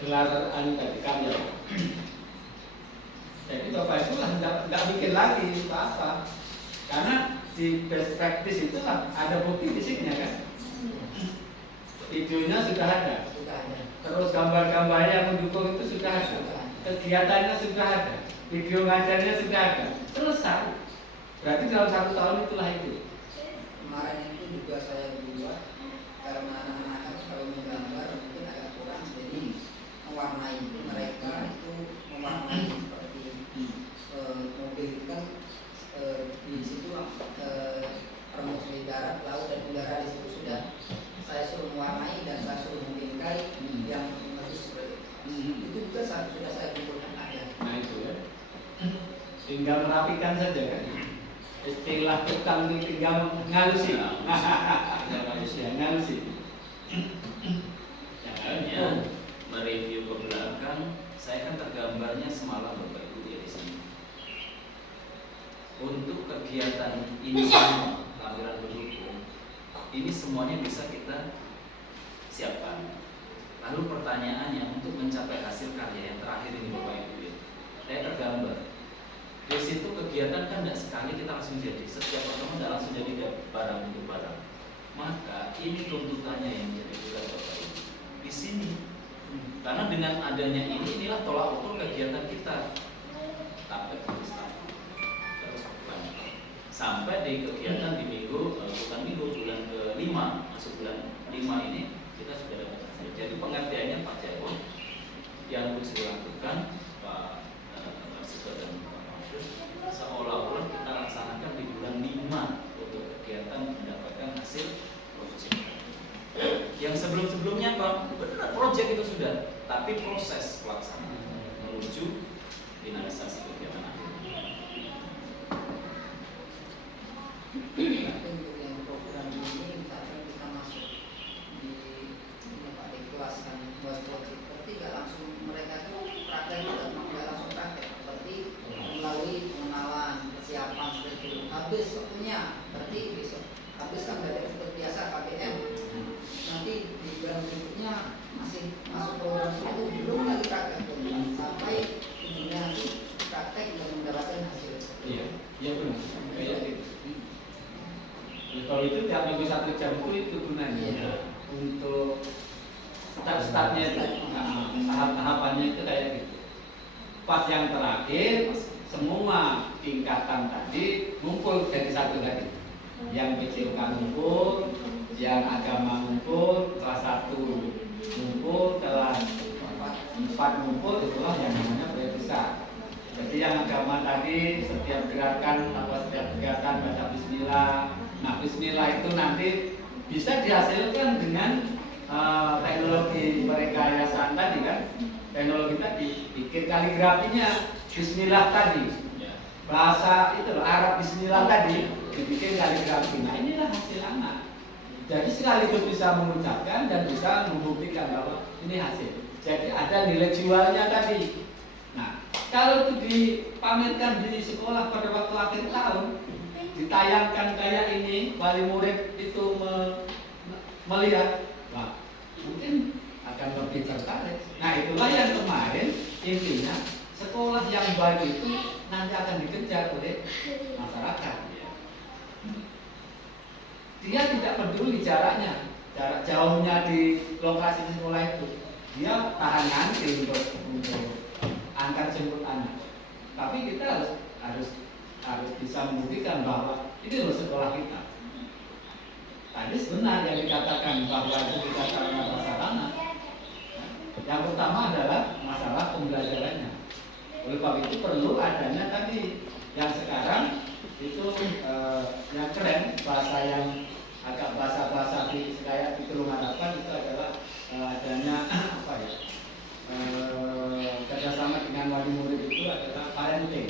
Gelar tadi karya. Jadi Bapak itu nggak bikin lagi apa-apa, karena di best practice itulah ada bukti fisiknya kan, videonya sudah ada, terus gambar-gambarnya yang mendukung itu sudah ada, kegiatannya sudah ada, video ngajarnya sudah ada, selesai. Berarti dalam 1 tahun itulah itu. Kemarin itu juga saya buat karena anak-anak kalau menggambar mungkin agak kurang, jadi mewarnai mereka itu mewarnai seperti mobil itu kan di situ permukaan darat, laut dan udara di situ sudah saya suruh mewarnai dan saya suruh membingkai yang bagus seperti itu. Itu juga sudah saya kumpulkan ada. Nah itu ya, tinggal merapikan saja kan. Istilah tukang tinggal ngalusi. Ngalusi. Yang lainnya mereview ke belakang, saya kan tergambarnya semalam Bapak Ibu di sini. Untuk kegiatan ini semua, tampilan pendukung, ini semuanya bisa kita siapkan. Lalu pertanyaannya, untuk mencapai hasil karya yang terakhir ini Bapak Ibu, saya tergambar. Di situ kegiatan kan tidak sekali kita langsung jadi, setiap pertemuan tidak langsung jadi barang untuk barang. Maka ini tuntutannya yang menjadi berat Bapak Ibu di sini. Karena dengan adanya inilah tolak ukur kegiatan kita. Terus sampai di kegiatan di minggu, bukan minggu, bulan ke-5, masuk bulan 5 ini kita sudah dapat hasil. Jadi pengertiannya Pak Jarwo yang harus dilakukan Pak Marsito dan Pak Mahfud, seolah-olah kita laksanakan di bulan 5 untuk kegiatan mendapatkan hasil project. Yang sebelum-sebelumnya Pak, benar proyek itu sudah, tapi proses pelaksanaan menuju finalisasi kegiatan akhir. Tapi untuk yang program ini misalkan kita masuk di Pak di kelas kan buat project, berarti nggak langsung mereka tuh praktek, nggak langsung praktek, berarti melalui pengenalan, persiapan seperti itu. Habis waktunya, berarti besok habis kan belajar seperti biasa KPM. Nanti di bulan berikutnya masih masuk program itu, belum lagi praktek sampai ujungnya nanti praktek dan mendapatkan hasil. Iya, iya benar. Kayak gitu. Kalau itu tiap minggu 1 jam itu gunanya untuk start-startnya itu, tahap-tahapannya itu kayak gitu. Pas yang terakhir semua tingkatan tadi ngumpul jadi satu tadi. Yang PCK ngumpul, yang agama ngumpul, kelas 1 ngumpul, kelas 4 ngumpul, itulah yang namanya proyek besar. Jadi yang agama tadi setiap gerakan atau setiap kegiatan baca bismillah. Nah bismillah itu nanti bisa dihasilkan dengan teknologi perekayasaan tadi kan. Teknologi tadi bikin kaligrafinya bismillah tadi. Bahasa itu loh, Arab bismillah tadi dibikin kaligrafi. Nah inilah hasil anak. Jadi sekaligus bisa mengucapkan dan bisa membuktikan bahwa ini hasil. Jadi ada nilai jualnya tadi. Nah, kalau itu dipamerkan di sekolah pada waktu akhir tahun, ditayangkan kayak ini, wali murid itu melihat, wah, mungkin akan lebih tertarik. Nah, itulah yang kemarin intinya sekolah yang baik itu nanti akan dikejar oleh masyarakat. Dia tidak peduli jaraknya, jarak jauhnya di lokasi sekolah itu. Dia tahan ngantri untuk antar jemput anak. Tapi kita harus bisa membuktikan bahwa ini loh sekolah kita. Tadi benar yang dikatakan bahwa itu dikatakan sarana. Yang pertama adalah masalah pembelajarannya. Oleh sebab itu perlu adanya tadi yang sekarang itu yang keren, bahasa yang agak bahasa di kayak di Tulung Harapan itu adalah adanya apa ya, kerjasama dengan wali murid itu adalah parenting.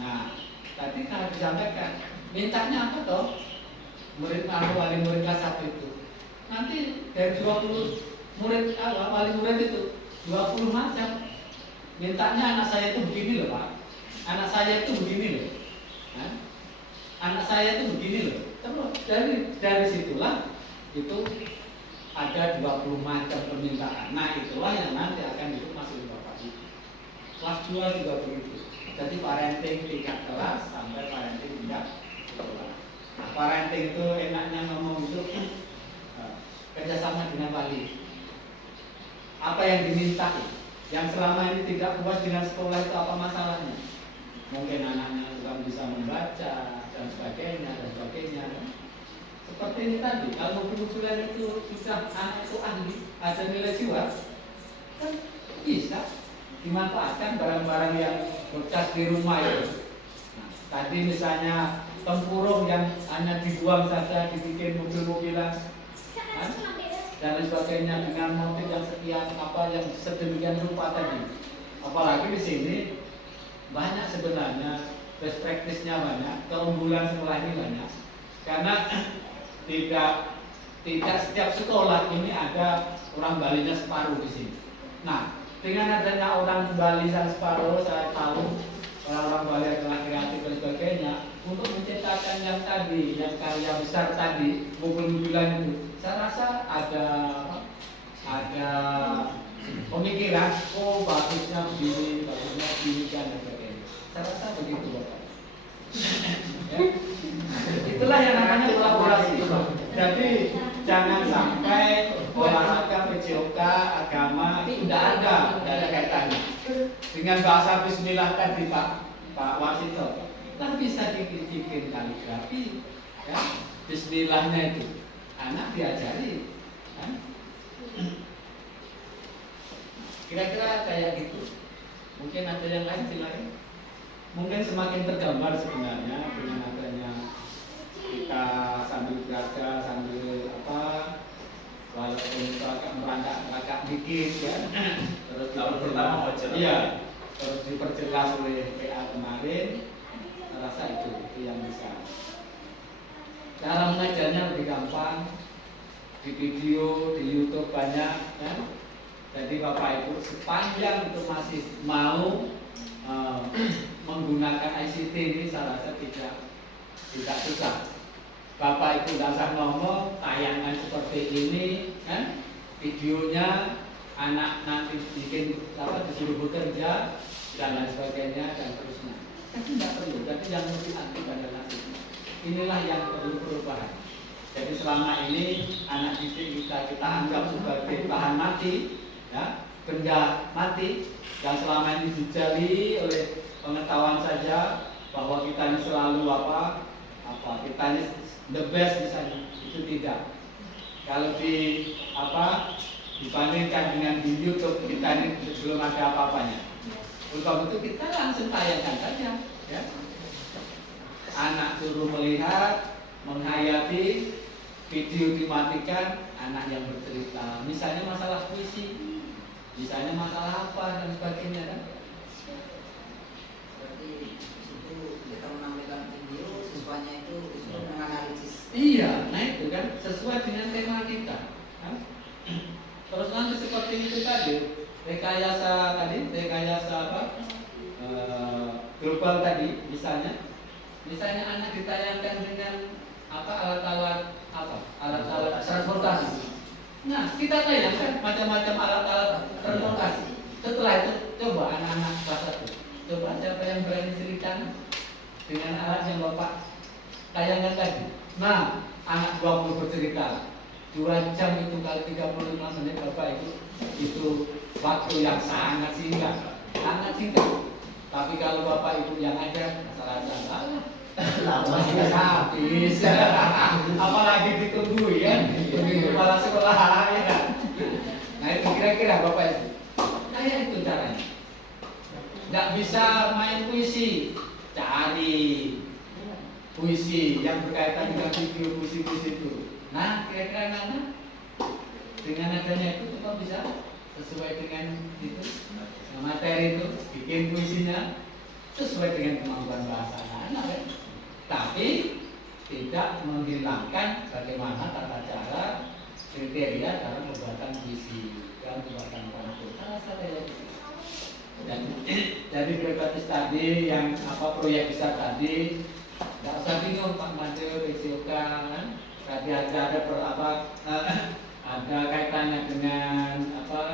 Nah, tadi kalau disampaikan mintanya apa toh murid wali murid kelas 1 itu nanti dari 20 murid wali murid itu 20 macam mintanya anak saya itu begini loh Pak, anak saya itu begini loh. Nah, anak saya itu begini loh. Terus dari situlah itu ada 20 macam permintaan. Nah, itulah yang nanti akan masuk di Bapak Ibu. Kelas 2 juga begitu. Jadi parenting tingkat kelas sampai parenting tingkat sekolah. Nah, parenting itu enaknya ngomong itu kerjasama dengan wali. Apa yang diminta? Yang selama ini tidak puas dengan sekolah itu apa masalahnya? Mungkin anaknya bukan bisa membaca dan sebagainya. Seperti ini tadi, kalau mobil-mobilan itu sudah anak itu ahli, ada nilai jual, kan bisa dimanfaatkan barang-barang yang bekas di rumah itu. Nah, tadi misalnya tempurung yang hanya dibuang saja, dibikin mobil-mobilan, kan? Dan sebagainya dengan motif yang sekian apa yang sedemikian rupa tadi. Apalagi di sini banyak sebenarnya best practice-nya banyak, keunggulan sekolah ini banyak. Karena tidak setiap sekolah ini ada orang Balinya separuh di sini. Nah, dengan adanya orang Bali yang separuh, saya tahu orang-orang Bali adalah kreatif dan sebagainya untuk menciptakan yang tadi, yang karya besar tadi, mobil-mobilan itu. Saya rasa ada pemikiran, oh bagusnya begini dan sebagainya. Saya rasa begitu Bapak. Ya. Itulah yang namanya kolaborasi. Jadi jangan sampai olahraga, PJOK, agama itu tidak ada kaitannya. Dengan bahasa Bismillah tadi Pak Wasito, kan bisa dibikin kaligrafi, ya. Bismillahnya itu anak diajari, kan? Kira-kira kayak gitu. Mungkin ada yang lain silakan. Mungkin semakin tergambar sebenarnya dengan adanya kita sambil belajar, sambil apa, walaupun agak merangkak dikit ya. Terus pertama iya, terus diperjelas oleh PA kemarin. Saya rasa itu yang bisa. Cara mengajarnya lebih gampang, di video, di YouTube banyak ya. Jadi Bapak Ibu sepanjang itu masih mau menggunakan ICT ini saya rasa tidak susah. Bapak Ibu tidak usah ngomong, tayangan seperti ini kan, videonya anak nanti disuruh bekerja dan lain sebagainya dan terusnya. Tapi tidak perlu, jadi yang mesti aktif adalah inilah yang perlu perubahan. Jadi selama ini anak didik kita anggap sebagai bahan mati, ya, benda mati yang selama ini dijali oleh pengetahuan saja bahwa kita ini selalu kita ini the best misalnya, itu tidak. Kalau dibandingkan dengan di YouTube kita ini belum ada apa-apanya. Untuk itu kita langsung tayangkan saja, ya. Anak suruh melihat, menghayati, video dimatikan, anak yang bercerita. Misalnya masalah puisi, misalnya masalah apa dan sebagainya kan. Berarti itu kita menampilkan video, siswanya itu menganalisis. Iya, nah itu kan sesuai global tadi, misalnya anak ditayangkan dengan alat-alat transportasi. Nah, kita tayangkan macam-macam alat-alat transportasi. Setelah itu coba anak-anak kelas 1, coba siapa yang berani cerita dengan alat yang Bapak tayangkan tadi. Nah, anak 20 bercerita 2 jam itu kali 35 menit Bapak itu waktu yang sangat singkat. Tapi kalau Bapak Ibu yang ajar, salah masih habis. Apalagi ditunggu ya, begitu kepala sekolah ya. Nah itu kira-kira Bapak Ibu, kayak itu caranya. Nggak bisa main puisi, cari puisi yang berkaitan dengan video puisi-puisi itu. Nah kira-kira anak-anak dengan adanya itu kita bisa sesuai dengan itu materi itu, bikin puisinya sesuai dengan kemampuan bahasa anak-anak ya. Tapi tidak menghilangkan bagaimana tata cara kriteria dalam pembuatan puisi yang pembuatan pantun. Dan jadi prioritas tadi yang proyek besar tadi, nggak usah bingung Pak Made, Besioka, kan? Tadi ada ada kaitannya dengan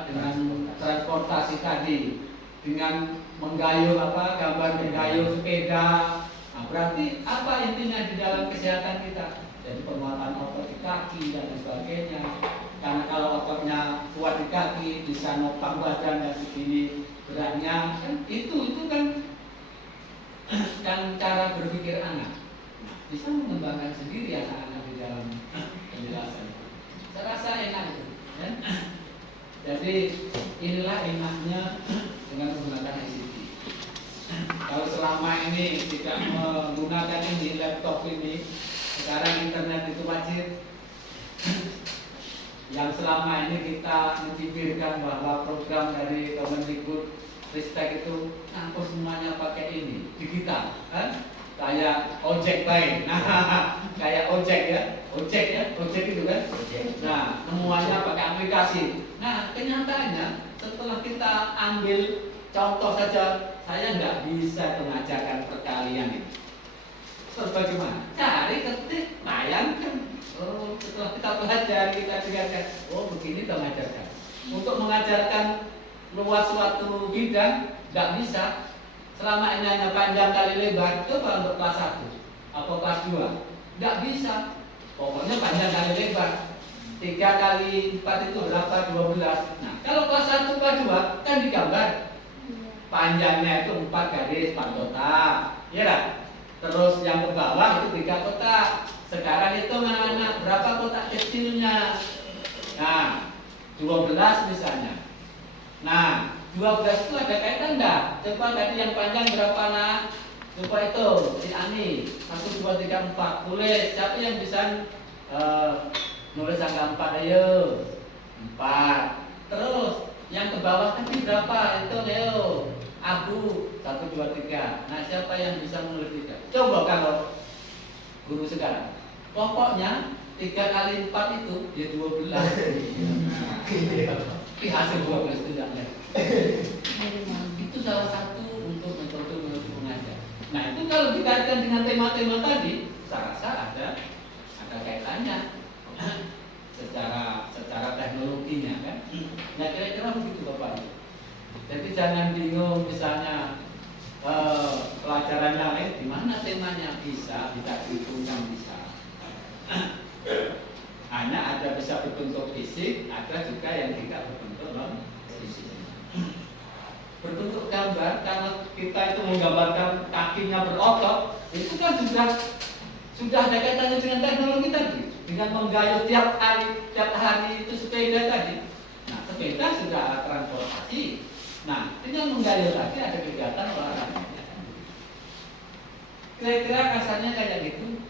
dengan transportasi tadi, dengan menggayuh gambar menggayuh sepeda. Nah, berarti apa intinya di dalam kesehatan kita? Jadi penguatan otot di kaki dan sebagainya. Karena kalau ototnya kuat di kaki bisa nopang badan dan segini beratnya, kan itu kan cara berpikir anak. Nah, bisa mengembangkan sendiri anak-anak di dalam penjelasan. Saya rasa enak itu, ya? Jadi inilah enaknya dengan menggunakan ICT. Kalau selama ini tidak menggunakan ini laptop ini, sekarang internet itu wajib. Yang selama ini kita mencibirkan bahwa program dari Kemendikbudristek itu aku semuanya pakai ini digital, kan? Kayak ojek baik, nah kayak ojek itu kan. Nah semuanya pakai aplikasi. Nah kenyataannya setelah kita ambil contoh saja, saya nggak bisa mengajarkan perkalian itu. Terus bagaimana? Cari ketik, bayangkan. Oh, setelah kita belajar, kita dengarkan. Oh begini kita mengajarkan. Untuk mengajarkan luas suatu bidang nggak bisa. Selama ini hanya panjang kali lebar, coba untuk kelas 1 atau kelas 2 nggak bisa. Pokoknya panjang kali lebar. 3 kali 4 itu berapa? 12. Nah kalau kelas 1 kelas 2 kan digambar. Panjangnya itu 4 garis 4 kotak, ya kan? Terus yang ke bawah itu 3 kotak. Sekarang itu anak-anak berapa kotak kecilnya? Nah 12 misalnya. Nah 12 itu ada kaitan enggak? Coba tadi yang panjang berapa nak? Coba itu si Ani 1, 2, 3, 4. Tulis. Siapa yang bisa nulis angka 4? Ayo 4. Terus yang ke bawah tadi berapa? Itu ayo Abu 1, 2, 3. Nah siapa yang bisa menulis 3? Coba kalau guru sekarang. Pokoknya 3 kali 4 itu ya 12. Hasil 12 itu jangan. Itu salah satu untuk metode mengajar. Nah itu kalau dikaitkan dengan tema-tema tadi, saya rasa ada kaitannya secara teknologinya kan. Nah kira-kira begitu Bapak. Jadi jangan bingung misalnya pelajaran yang lain di mana temanya bisa dihitung bisa. Hanya ada bisa berbentuk fisik, ada juga yang tidak berbentuk fisik. Berbentuk gambar karena kita itu menggambarkan kakinya berotot, itu kan sudah ada kaitannya dengan teknologi tadi, dengan menggayuh tiap hari itu sepeda tadi. Nah sepeda sudah alat transportasi. Nah dengan menggayuh tadi ada kegiatan olahraga. Kira-kira kasarnya kayak gitu.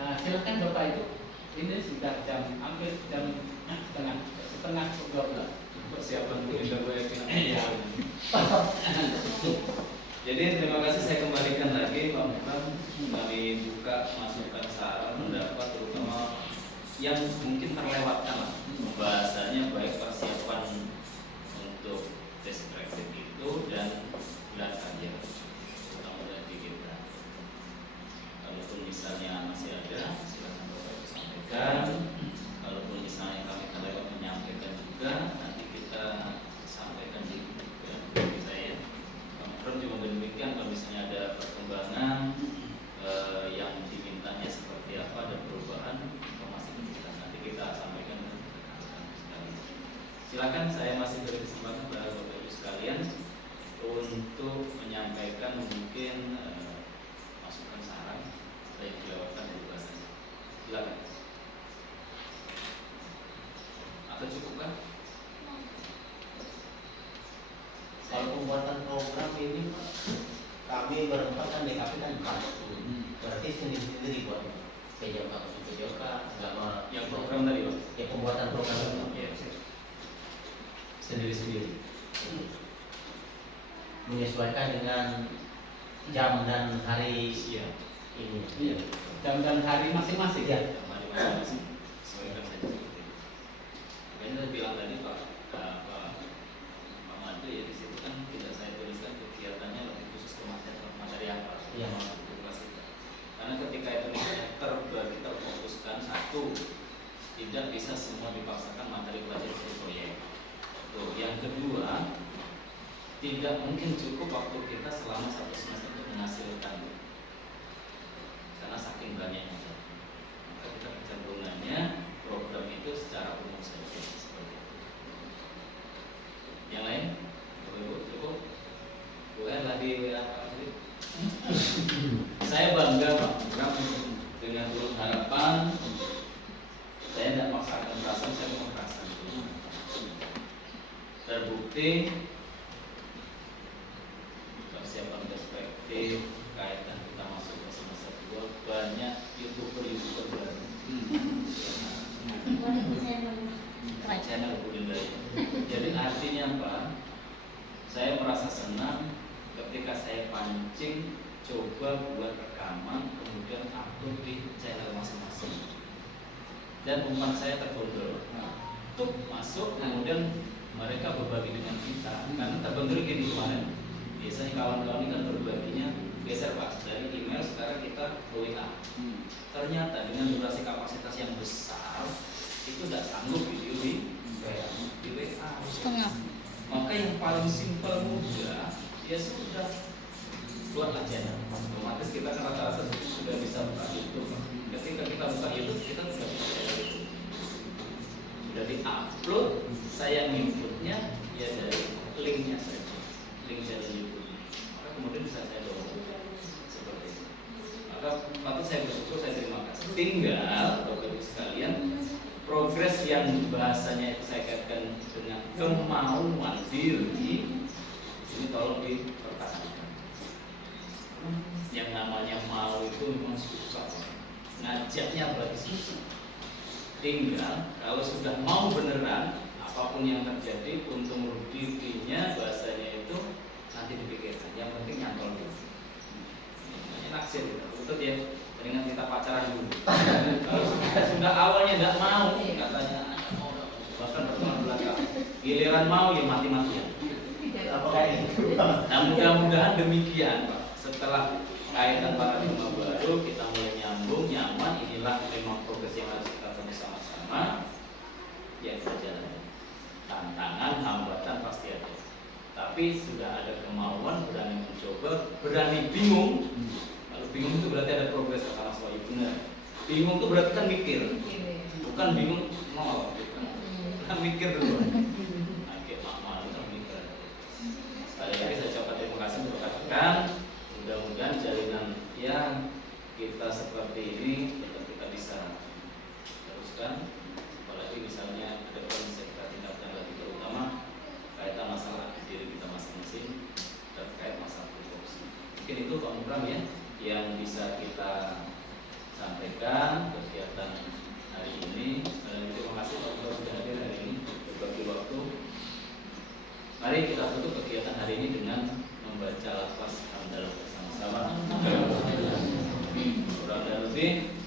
Nah silakan Bapak Ibu. Ini sudah hampir jam setengah 12. Persiapan untuk interview. Jadi terima kasih, saya kembalikan lagi Pak Mukram. Kami buka masukan saran pendapat terutama yang mungkin terlewatkan lah pembahasannya, baik persiapan untuk tes praktik itu dan belajar. silakan, saya masih beri kesempatan kepada Bapak Ibu sekalian untuk menyampaikan mungkin masukan saran baik dilewatkan dari bahasanya. Silakan. Atau cukup kan? Kalau pembuatan program ini kami berempat kan DKP kan 4. Berarti sendiri-sendiri buat PJK nggak mau Yang program tadi Pak? ya pembuatan program itu Ya. Sendiri-sendiri. menyesuaikan dengan jam dan hari Iya. ini. Iya. Jam-jam hari masing-masing. Ya. Masing-masing. Sesuaikan saja seperti itu. Makanya saya bilang tadi Pak Mantri ya, di situ kan tidak saya tuliskan kegiatannya lebih khusus ke materi apa. Iya. Karena ketika itu terbagi terfokuskan satu, tidak bisa semua dipaksakan materi pelajaran dari proyek. Tuh, yang kedua, tidak mungkin cukup waktu kita selama 1 semester untuk menghasilkan, karena saking banyaknya. Maka kita kecenderungannya program itu secara umum saja seperti itu. Yang lain, Ibu cukup. Bukan lagi apa sih? Saya bangga Pak program dengan turun harapan. Saya tidak memaksakan perasaan, saya mau perasaan dulu. Terbukti persiapan perspektif kaitan kita masuk ke semester 2 banyak youtuber baru. Channel budaya. Jadi artinya apa? Saya merasa senang ketika saya pancing coba buat rekaman kemudian upload di channel masing-masing. Dan umat saya terkontrol. Tuh masuk kemudian mereka berbagi dengan kita. Karena terbentuk gini kemarin. Biasanya kawan-kawan ini kan berbaginya geser Pak dari email sekarang kita ke WA. Ternyata dengan durasi kapasitas yang besar itu tidak sanggup video di WA. Setengah. Maka yang paling simpel mudah ya sudah buatlah channel. Otomatis kita kan rata-rata sudah bisa buka YouTube. Ketika kita buka YouTube kita sudah bisa YouTube. Sudah di-upload, saya inputnya ya dari linknya saja, link channel YouTube. Maka kemudian bisa saya download seperti itu. Maka patut saya bersyukur, saya terima kasih. Tinggal Bapak Ibu sekalian, progres yang bahasanya itu saya kaitkan dengan kemauan diri ini tolong dipertahankan. Yang namanya mau itu memang susah, ngajaknya berarti susah. Tinggal kalau sudah mau beneran, apapun yang terjadi, untung ruginya bahasanya itu nanti dipikirkan. Yang penting nyantol dulu. Namanya naksir, betul ya. Dengan kita pacaran dulu. Kalau sudah awalnya nggak mau, katanya bahkan berteman belakang. Giliran mau ya mati-matian. Nah mudah-mudahan demikian Pak. Setelah kaitan paradigma baru, kita mulai nyambung, nyaman. Inilah memang progres yang harus kita temui sama-sama. Ya kita jalan. Tantangan, hambatan pasti ada. Tapi sudah ada kemauan, berani mencoba, berani bingung. Bingung itu berarti ada progres kata Mas Wahyu, benar. Bingung itu berarti kan mikir, bukan bingung nol, bukan mikir dulu. Oke, maaf kan mikir. Sekali lagi saya ucapkan terima kasih untuk rekan. Mudah-mudahan jalinan yang kita seperti ini tetap kita bisa teruskan. Apalagi misalnya ke depan bisa kita tingkatkan lagi, terutama kaitan masalah diri kita masing-masing terkait masalah korupsi. Mungkin itu Pak Mubram ya yang bisa kita sampaikan kegiatan hari ini. Dan terima kasih Pak Gubernur sudah hadir hari ini berbagi waktu. Mari kita tutup kegiatan hari ini dengan membaca lafaz hamdalah bersama-sama. Kurang dan lebih